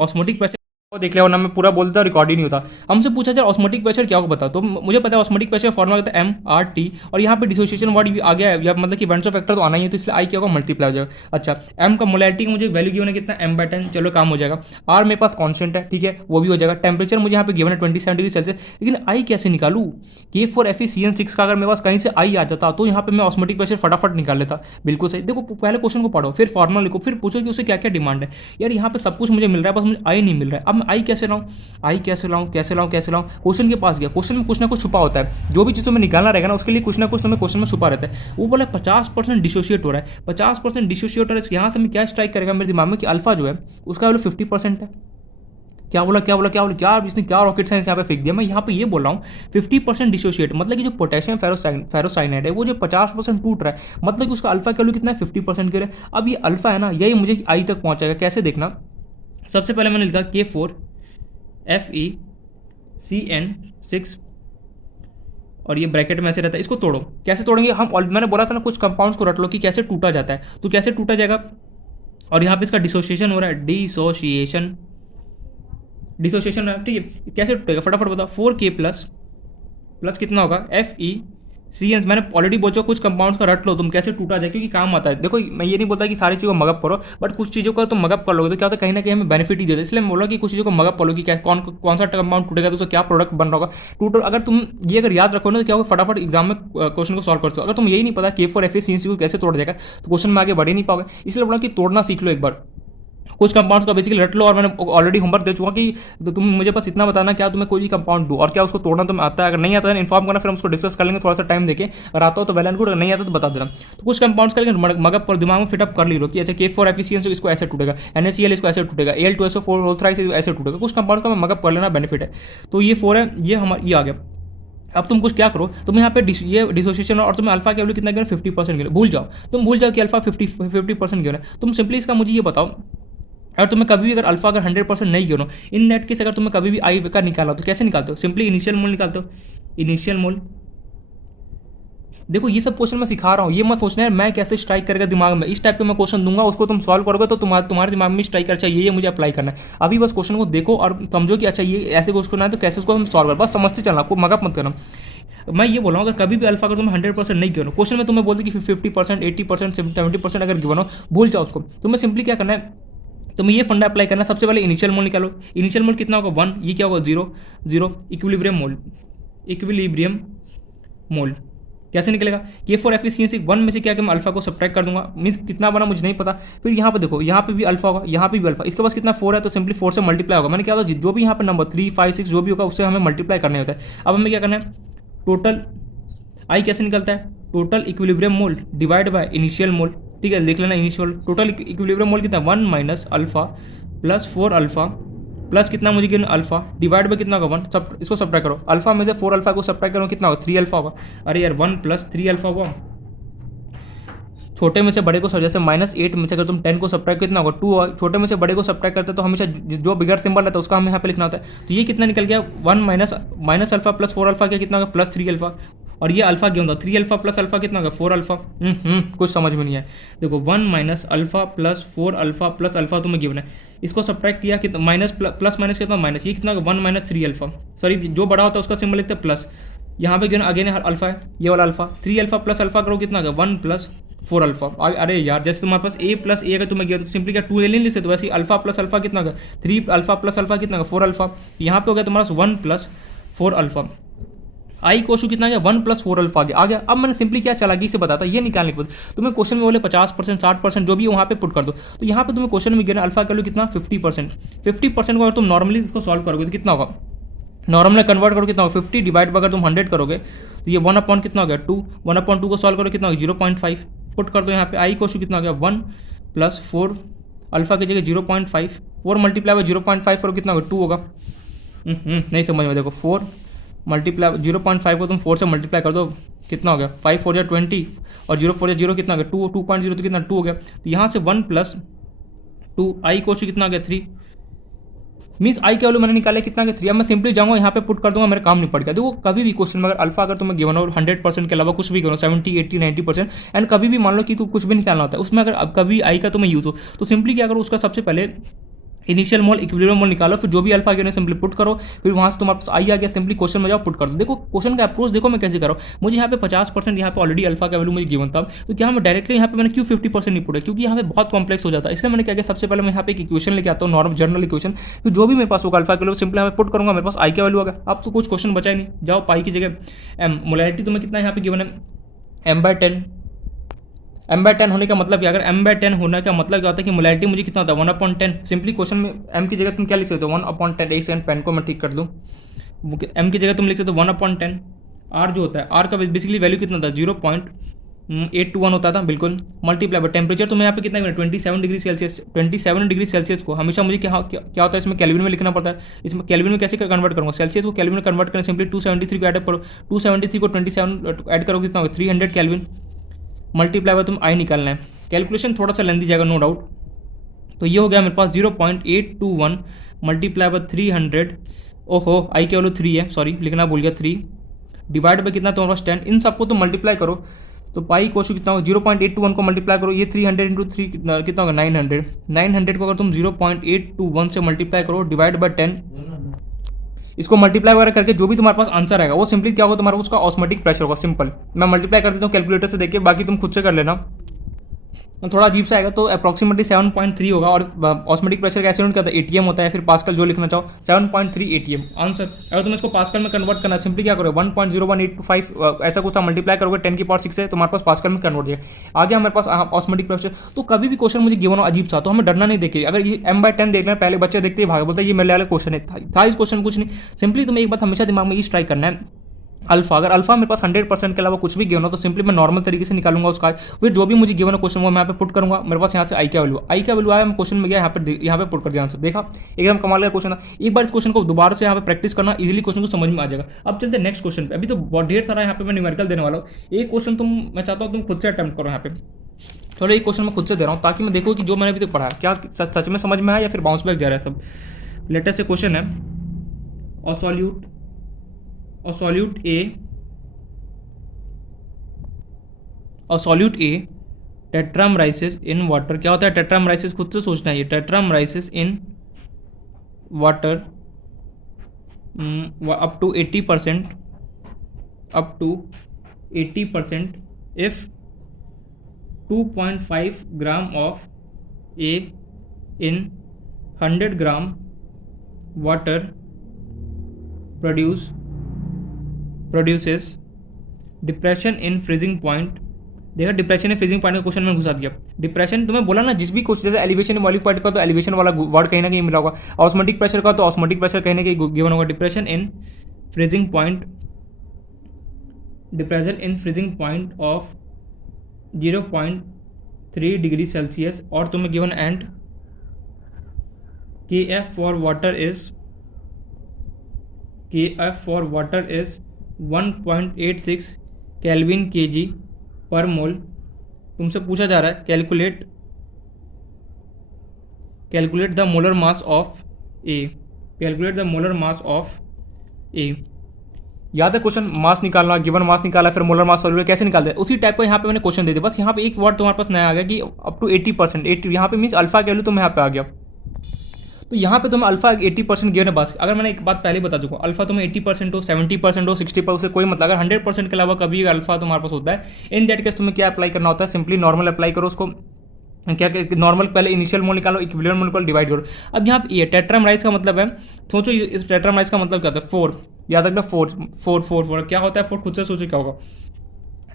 ऑस्मोटिक प्रेशर देख लिया वरना मैं पूरा बोलता रिकॉर्ड ही नहीं होता। हमसे पूछा जाए ऑस्मोटिक प्रेशर क्या होगा बता, तो मुझे पता है ऑस्मोटिक प्रेशर फॉर्मूला होता है MRT और यहाँ पे डिसोसिएशन वर्ड आ गया है, मतलब कि वेंसो फैक्टर तो आना ही है, तो इसलिए आई क्या होगा मल्टीप्लाई हो जाएगा। अच्छा M का मोलैरिटी मुझे वैल्यू गिवन है कितना m/10, चलो काम हो जाएगा। R मेरे पास कॉन्स्टेंट है, ठीक है वो भी हो जाएगा। टेम्परेचर मुझे यहाँ पे गिवन है 27 डिग्री सेल्सियस, लेकिन आई कैसे निकालूँ। K4FeCN6 का अगर मेरे पास कहीं से आई आ जाता तो यहाँ पे मैं ऑस्मोटिक प्रेशर फटाफट निकाल लेता। बिल्कुल सही। देखो पहले क्वेश्चन को पढ़ो फिर फॉर्मूला लिखो फिर पूछो कि उसे क्या क्या डिमांड है। यार यहाँ पे सब कुछ मुझे मिल रहा है बस मुझे आई नहीं मिल रहा है। अब मैं आई कैसे लाऊँ क्वेश्चन के पास गया, क्वेश्चन में कुछ ना कुछ छुपा होता है, जो भी चीज़ में निकालना रहेगा ना उसके लिए कुछ ना कुछ तुम्हें क्वेश्चन में छुपा रहता है। वो बोला 50% डिसोशिएट हो रहा है, 50% डिसोशिएट हो रहा है, यहाँ से मैं क्या स्ट्राइक करेगा मेरे दिमाग में कि अल्फा जो है उसका वैल्यू 50% है। क्या इसने क्या रॉकेट साइंस यहाँ पे फेंक दिया। मैं यहाँ पे ये बोल रहा हूँ 50% डिसोशिएट मतलब कि जो पोटेशियम फेरोसाइनाइड है वो जो 50% टूट रहा है, मतलब कि उसका अल्फा वैल्यू कितना है 50% के रहे। अब ये अल्फा है ना यही मुझे आई तक पहुँचाएगा, कैसे देखना। सबसे पहले मैंने लिखा K4FeCN6 और ये ब्रैकेट में ऐसे रहता है, इसको तोड़ो। कैसे तोड़ेंगे हम, मैंने बोला था ना कुछ कंपाउंड्स को रट लो कि कैसे टूटा जाता है, तो कैसे टूटा जाएगा। और यहाँ पे इसका डिसोसिएशन हो रहा है, डिसोसिएशन हो रहा है, ठीक है। कैसे टूटेगा फटाफट बताओ। 4K प्लस कितना होगा सी एन मैंने ऑलरेडी बोल चुका, कुछ कंपाउंड्स का रट लो तुम, कैसे टूटा जाए, क्योंकि काम आता है। देखो मैं ये नहीं बोलता कि सारी चीज़ों को मगअप करो, बट कुछ चीज़ों का तुम मगअप कर लोगे तो क्या होता है, कहीं ना कहीं हमें बेनिफिट ही देता है। इसलिए मैं बोला कि कुछ चीज़ों को मगअप कर लो कि क्या कौन सा कंपाउंड टूटेगा तो उसका क्या प्रोडक्ट बन रहा होगा टूट। अगर तुम ये अगर याद रखो ना तो क्या होगा, फटाफट एग्जाम में क्वेश्चन को सॉल्व कर सकते हो। अगर तुम यही नहीं पता K4FeCN को कैसे तोड़ जाएगा तो क्वेश्चन में आगे बढ़ ही नहीं पाओगे। इसलिए बोला कि तोड़ना सीख लो एक बार, कुछ कंपाउंड्स का बेसिकली रट लो। और मैंने ऑलरेडी होमवर्क दे चुका कि तो तुम मुझे बस इतना बताना क्या तुम्हें कोई भी कंपाउंड दो और क्या उसको तोड़ना तुम्हें आता है। अगर नहीं आता है इन्फॉर्म करना, फिर हम उसको डिस्कस कर लेंगे थोड़ा सा टाइम देके। अगर आता हो तो वेल एंड गुड, अगर नहीं आता तो बता देना। तो कुछ कंपाउंड्स का मगअप पर दिमाग में फिटअप कर ली लो कि अच्छा K4FeCN इसको ऐसे टूटेगा, NaCl इसको ऐसे टूटेगा, Al2SO4 थ्राइस ऐसे टूटेगा। कुछ कंपाउंड्स का मगअप कर लेना बेनिफिट है। तो ये 4 है, ये हमारा ये आ गया। अब तुम कुछ क्या करो, तुम यहाँ पे ये डिसोसिएशन और तुम्हें अल्फा की वैल्यू कितना गिवन, 50% गिवन, भूल जाओ, तुम भूल जाओ कि अल्फा 50% गिवन है। तुम सिंपली इसका मुझे ये बताओ, अगर तुम्हें कभी भी अगर अल्फा अगर 100% नहीं गिनो, इन नेट केस अगर तुम्हें कभी भी आई का निकाला तो कैसे निकालते हो, सिंपली इनिशियल मोल निकालते हो। इनिशियल मोल, देखो ये सब क्वेश्चन मैं सिखा रहा हूँ, ये मत सोचना है मैं कैसे स्ट्राइक करेगा दिमाग में। इस टाइप के मैं क्वेश्चन दूंगा, उसको तुम सॉल्व करोगे तो तुम्हारे दिमाग में स्ट्राइक कर चाहिए, ये मुझे अप्लाई करना है। अभी बस क्वेश्चन को देखो और समझो कि अच्छा ये ऐसे क्वेश्चन है तो कैसे उसको हम सॉल्व कर, बस समझते चलना, आपको मगअप मत करना। मैं ये बोल रहा हूँ अगर कभी भी अल्फा अगर तुम्हें 100% नहीं गिवन हो, क्वेश्चन में तुम्हें बोलते कि 50%, 80%, 70% अगर गिवन हो, भूल जाओ उसको। तुम्हें सिंपली क्या करना है, तुम्हें ये फंडा अप्लाई करना है। सबसे पहले इनिशियल मोल निकालो। इनिशियल मोल कितना होगा 1, ये क्या होगा 0 इक्विलिब्रियम मोल। इक्विलिब्रियम मोल कैसे निकलेगा, K4FeCN 1 में से क्या कि मैं अल्फा को सब्ट्रैक्ट कर दूंगा, मीन्स कितना बना मुझे नहीं पता। फिर यहाँ पे देखो, यहाँ पे भी अल्फा होगा, यहाँ पे भी अल्फा, इसके पास कितना 4 है तो सिंपली 4 से मल्टीप्लाई होगा। मैंने क्या होता है जो भी यहाँ पे नंबर 3, 5, 6 जो भी होगा उससे हमें मल्टीप्लाई करने होता है। अब हमें क्या करना है, टोटल आई कैसे निकलता है, total equilibrium mole divide by initial मोल। ठीक है, देख लेना इनिशियल टोटल इक्विलिब्रियम मोल कितना 1 minus alpha plus 4 alpha plus कितना मुझे गिवन अल्फा डिवाइड बाय कितना होगा 1, सब इसको सब्ट्रैक्ट करो। अल्फा में से 4 अल्फा को सब्ट्रैक्ट करो कितना होगा 3 अल्फा होगा। अरे यार 1 प्लस 3 अल्फा हुआ, छोटे में से बड़े को सब, जैसे -8 में से अगर तुम 10 को सब्ट्रैक्ट कितना होगा 2, छोटे में से बड़े को सब्ट्रैक्ट करते हैं तो हमेशा जो बिगर सिंबल रहता है उसका हमें यहाँ पे लिखना होता है। तो ये कितना निकल गया 1 माइनस अल्फा प्लस 4 अल्फा, क्या कितना होगा प्लस 3 अल्फा। और ये अल्फा क्यों होता 3 अल्फा प्लस अल्फा कितना होगा 4 अल्फा। कुछ समझ में नहीं है। देखो 1 minus alpha plus 4 alpha plus alpha तुम्हें गिवन है, इसको सब्ट्रैक्ट किया कितना माइनस प्लस माइनस कितना माइनस, ये कितना 1 माइनस 3 अल्फा, सॉरी जो बड़ा होता है उसका सिंबल लिखते हैं प्लस। यहाँ पे गिवन अगेन अल्फा है, ये वाला अल्फा 3 अल्फा प्लस अल्फा करो कितना होगा 1 प्लस 4 अल्फा। अरे यार जैसे तुम्हारे पास a प्लस ए अगर तुम्हें गिवन तो सिंपली क्या 2a नहीं लिख सकते, वैसे अल्फा प्लस अल्फा कितना होगा 3 अल्फा प्लस अल्फा कितना होगा 4 अल्फा। यहाँ पे हो गया तुम्हारा 1 प्लस 4 अल्फा। आई कोशु कितना गया 1 प्लस 4 अल्फा आ गया। अब मैंने सिंपली क्या चालाकी से बताता ये निकालने के बाद तुम्हें क्वेश्चन में बोले 50%, 60% जो भी वहाँ पे पुट कर दो, तो यहाँ पे तुम्हें क्वेश्चन में गिरा अल्फा कर लो कितना 50%। 50% को अगर तुम नॉर्मली इसको सॉल्व करोगे तो कितना होगा, नॉर्मल कन्वर्ट करो कितना होगा 50 डिवाइड अगर तुम 100 करोगे तो ये 1/, कितना हो गया 2, 1/2 को सॉल्व करो कितना होगा 0.5 पुट कर दो यहाँ पे। आई कोशु कितना हो गया 1 प्लस 4 अल्फा की जगह 0.5, 4 मल्टीप्लाई बाय 0.5 करो कितना होगा 2 होगा। नहीं समझ में, देखो 4 मल्टीप्लाई 0.5 को तुम 4 से मल्टीप्लाई कर दो कितना हो गया 5 4 20 और 0 4 0 कितना हो गया 2, 2.0 तो कितना 2 हो गया। तो यहाँ से 1 प्लस 2 आई कोशु कितना हो गया 3, मीन्स आई के वैल्यू मैंने निकाले कितना के 3। अब मैं सिंपली जाऊंगा यहाँ पे पुट कर दूंगा, मेरा काम नहीं पड़ गया। देखो कभी भी क्वेश्चन में अगर अल्फा अगर तुम्हें गिवन हो 100% के अलावा कुछ भी गिवन हो 70, 80, 90% एंड कभी भी मान लो कि तू कुछ भी निकालना होता है उसमें अगर अब कभी आई का तुम्हें यूज हो तो सिंपली क्या करो उसका सबसे पहले इनिशियल मोल इक्विलिब्रियम मोल निकालो, फिर जो भी अल्फा गिवन है सिंपली पुट करो, फिर वहां से तुम्हारे पास आई आ गया, सिंपली क्वेश्चन में जाओ पुट कर दो। देखो क्वेश्चन का अप्रोच देखो मैं कैसे कर रहा हूँ। मुझे यहाँ पे 50% यहाँ पे ऑलरेडी अल्फा का वैल्यू मुझे गिवन था, तो क्या मैं डायरेक्टली यहाँ पे मैंने क्यों 50% नहीं पुटा, क्योंकि यहाँ पे बहुत कॉम्प्लेक्स हो जाता है। इसलिए मैंने क्या किया सबसे पहले मैं यहाँ पे एक इक्वेशन लेके आता हूँ, नॉर्मल जनरल इक्वेशन, फिर जो भी मेरे पास होगा अल्फा के वैल्यू सिंपली मैं पुट करूँगा, मेरे पास आई का वैल्यू होगा। अब तो कुछ क्वेश्चन बचा ही नहीं, जाओ पाई की जगह एम, मोलैरिटी तुम्हें कितना यहाँ पे गिवन है m/10। m/10 होने का मतलब क्या, अगर m/10 होने का मतलब क्या होता है कि मोलैरिटी मुझे कितना होता है 1/10। सिंपली क्वेश्चन में m की जगह तुम क्या लिख सकते हो 1/10। एक सेकंड पेन को मैं ठीक कर दूँ, m की जगह तुम लिख सकते हो 1/10। r जो होता है r का बेसिकली वैल्यू कितना था 0.821 होता था बिल्कुल, मल्टीप्लाई बाय टेम्परेचर तुम्हें यहाँ पे कितना 27 डिग्री सेल्सियस। 27 डिग्री सेल्सियस को हमेशा मुझे क्या होता है इसमें केल्विन में लिखना पड़ता है। इसमें केल्विन में कैसे कन्वर्ट करूँगा, सेल्सियस को केल्विन में कन्वर्ट करना सिंपली 273 को ऐड करो, 273 को 27 ऐड करो कितना होगा 300 केल्विन, मल्टीप्लाई बाय तुम आई निकालना है। कैलकुलेशन थोड़ा सा लेंदी जाएगा नो डाउट। तो ये हो गया मेरे पास 0.821 मल्टीप्लाई बाय 300, ओहो आई के वैल्यू 3 है, सॉरी लिखना भूल गया 3 डिवाइड बाय कितना तुम्हारे पास 10। इन सबको तुम मल्टीप्लाई करो तो पाई कोशु कितना होगा 0.821 को मल्टीप्लाई करो, ये 300 इंटू 3 कितना होगा 900 को अगर तुम 0.821 से मल्टीप्लाई करो डिवाइड बाय 10, इसको मल्टीप्लाई वगैरह करके जो भी तुम्हारे पास आंसर आएगा वो सिंपली क्या होगा, तुम्हारा उसका ऑस्मोटिक प्रेशर होगा। सिंपल, मैं मल्टीप्लाई कर देता हूँ कैलकुलेटर से देखिए, बाकी तुम खुद से कर लेना। थोड़ा अजीब सा आएगा, तो अप्रॉक्सीमेटली 7.3 होगा। और ऑस्मोटिक प्रेशर कैसे यूनिट करता है, एटीएम होता है, फिर पास्कल जो लिखना चाहो 7.3 एटीएम आंसर। अगर तुम इसको पास्कल में कन्वर्ट करना, सिंपली क्या करोगे 1.01825 ऐसा कुछ मल्टीप्लाई करोगे 10⁶ से, तुम्हारे पास पास्कल में कन्वर्ट हो जाएगा। आगे हमारे पास ऑस्मोटिक प्रेशर। तो कभी भी क्वेश्चन मुझे गिवन हो अजीब सा, तो हमें डरना नहीं। देखिए अगर ये m/10 देख रहे हैं, पहले बच्चे देखते ही भाग बोलते हैं ये मेरे वाला क्वेश्चन है, था इस क्वेश्चन कुछ नहीं। सिंपली तुम्हें एक बात हमेशा दिमाग में ये ट्राई करना है, अल्फा, अगर अल्फा मेरे पास 100% के अलावा कुछ भी गिवन हो तो सिंपली मैं नॉर्मल तरीके से निकालूंगा उसका। फिर जो भी मुझे गिवन हो क्वेश्चन वो मैं यहाँ पे पुट करूंगा। मेरे पास यहाँ से आई का वैल्यू आया, मैं क्वेश्चन में गया यहाँ पे पुट कर दिया आंसर। देखा, एकदम कमाल का क्वेश्चन था। एक बार इस क्वेश्चन को दोबारा से यहाँ पे प्रैक्टिस करना, इजीली क्वेश्चन को समझ में आ जाएगा। अब चलते हैं नेक्स्ट क्वेश्चन पे। अभी तो बहुत ढेर सारा यहाँ पे मैं न्यूमेरिकल देने वाला हूँ। एक क्वेश्चन मैं चाहता हूँ तुम खुद से अटेम्प्ट करो यहाँ पे। चलो एक क्वेश्चन मैं खुद से दे रहा हूँ ताकि मैं देखूँ कि जो मैंने अभी तक पढ़ा क्या सच में समझ में आया या फिर बाउंस बैक जा रहा है सब। लेटेस्ट से क्वेश्चन है, A solute A tetramerises in water. क्या होता है टेट्रामराइसिस, खुद से सोचना है ये। Tetramerises in water up to 80% if 2.5 gram of A in 100 gram water produces depression in freezing point. देखा, डिप्रेशन इन फ्रीजिंग पॉइंट का क्वेश्चन में घुसा दिया। डिप्रेशन तुम्हें बोला ना, जिस भी क्वेश्चन जैसे एलिवेशन बॉइलिंग पॉइंट का तो एलिवेशन वाला वर्ड कहीं ना कहीं मिला होगा, ऑस्मोटिक प्रेशर का तो ऑस्मोटिक प्रेशर कहीं ना कहीं गिवन होगा। Depression in freezing point of 0.3 degree Celsius, और तुम्हें given and KF for water is 1.86 kelvin kg per mole. तुमसे पूछा जा रहा है calculate the molar mass of A. याद है क्वेश्चन, मास निकालना, गिवन मास निकाला, फिर मोलर मास सॉल्यूट कैसे निकालते हैं, उसी टाइप का यहाँ पे मैंने क्वेश्चन दे दिया। बस यहाँ पे एक वर्ड तुम्हारे पास नया आ गया कि अप टू 80%, यहाँ पे मीन्स अल्फा वैल्यू तुम्हें यहाँ पे आ गया। तो यहाँ पे तुम्हें अल्फा 80% गिवन है। बस अगर मैंने एक बात पहले बता चुका, अल्फा तुम्हें 80% हो, 70% हो, 60% से कोई मतलब, अगर 100% के अलावा कभी अल्फा तुम्हारे पास होता है, इन दैट केस तुम्हें क्या अप्लाई करना होता है, सिंपली नॉर्मल अप्लाई करो उसको। क्या नॉर्मल पहले इनिशियल मोल निकालो, इक्विलिब्रियम मोल को डिवाइड करो। अब यहाँ पे ये टेट्रामराइज का मतलब है, सोचो इस टेट्रामराइज का मतलब क्या होता है, 4, याद रखना 4 क्या होता है 4, खुद से सोचो क्या होगा।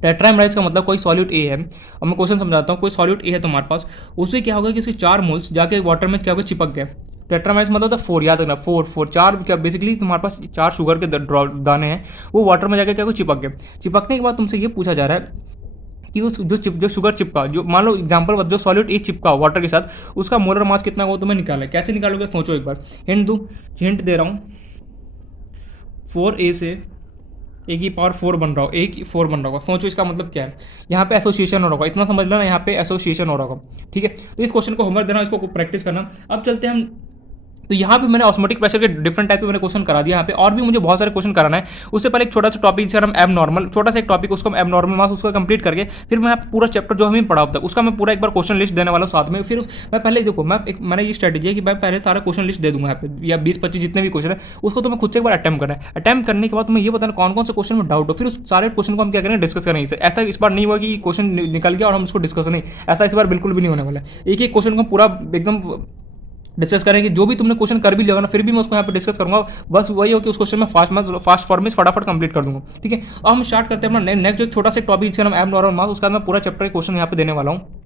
टेट्रामराइज का मतलब कोई सॉल्यूट ए है। अब मैं क्वेश्चन समझाता हूँ, कोई सॉल्यूट ए है तुम्हारे पास, उससे क्या होगा कि उसके 4 मोल्स जाके वाटर में क्या होगा, चिपक गए। टेट्रामराइज मतलब होता है 4, याद रखना 4 4 क्या, बेसिकली तुम्हारे पास 4 शुगर के दाने हैं, वो वाटर में जाकर क्या चिपक गए। चिपकने के बाद तुमसे ये पूछा जा रहा है कि उस जो शुगर चिपका, जो मान लो एग्जांपल जो सॉलिड ए चिपका वाटर के साथ, उसका मोलर मास कितना होगा तुम्हें निकालना है। कैसे निकालोगे, सोचो एक बार। हिंट दे रहा हूँ, 4A से A की पावर 4 बन रहा हो, A की 4 बन रहा होगा। सोचो इसका मतलब क्या है, यहाँ पे एसोसिएशन हो रहा होगा, इतना समझ लेना, यहाँ पे एसोसिएशन हो रहा होगा। ठीक है, तो इस क्वेश्चन को होमवर्क देना, इसको प्रैक्टिस करना। अब चलते हैं हम, तो यहाँ पे मैंने ऑस्मोटिक प्रेशर के डिफरेंट टाइप पे मैंने क्वेश्चन करा दिया। यहाँ पे और भी मुझे बहुत सारे क्वेश्चन कराना है। उससे पहले एक छोटा सा टॉपिक जिसका नाम एब नॉर्मल, छोटा सा एक टॉपिक, उसको एब नॉर्मल मास, उसको कंप्लीट करके फिर मैं पूरा चैप्टर जो हमें पढ़ा होता है उसका मैं पूरा एक बार क्वेश्चन लिस्ट देने वाला हूँ साथ में। फिर मैं पहले देखो, मैंने ये स्ट्रेटेजी है कि मैं पहले सारा क्वेश्चन लिस्ट दे दूंगा यहाँ पे, या 20-25 जितने भी क्वेश्चन है उसको तुम्हें खुद से एक बार अटेम्प्ट करना है। अटेम्प्ट करने के बाद तुम्हें ये बताना कौन कौन से क्वेश्चन में डाउट हो, फिर उस सारे क्वेश्चन को हम क्या करेंगे, डिस्कस करेंगे। ऐसा इस बार नहीं हुआ कि क्वेश्चन निकल गया और हम उसको डिस्कस नहीं, ऐसा इस बार बिल्कुल भी नहीं होने वाला है। एक एक क्वेश्चन को पूरा एकदम डिस्कस करेंगे। जो भी तुमने क्वेश्चन कर भी लिया ना, फिर भी मैं उसको यहाँ पे डिस्कस करूंगा। बस वही हो कि उस क्वेश्चन में फास्ट फॉर्म में फटाफट कंप्लीट कर दूंगा। ठीक है, अब हम स्टार्ट करते हैं अपना नेक्स्ट जो छोटा सा टॉपिक जिसका नाम एब नॉर्मल मास, उसका मैं पूरा चैप्टर क्वेश्चन यहाँ पे देने वाला हूँ।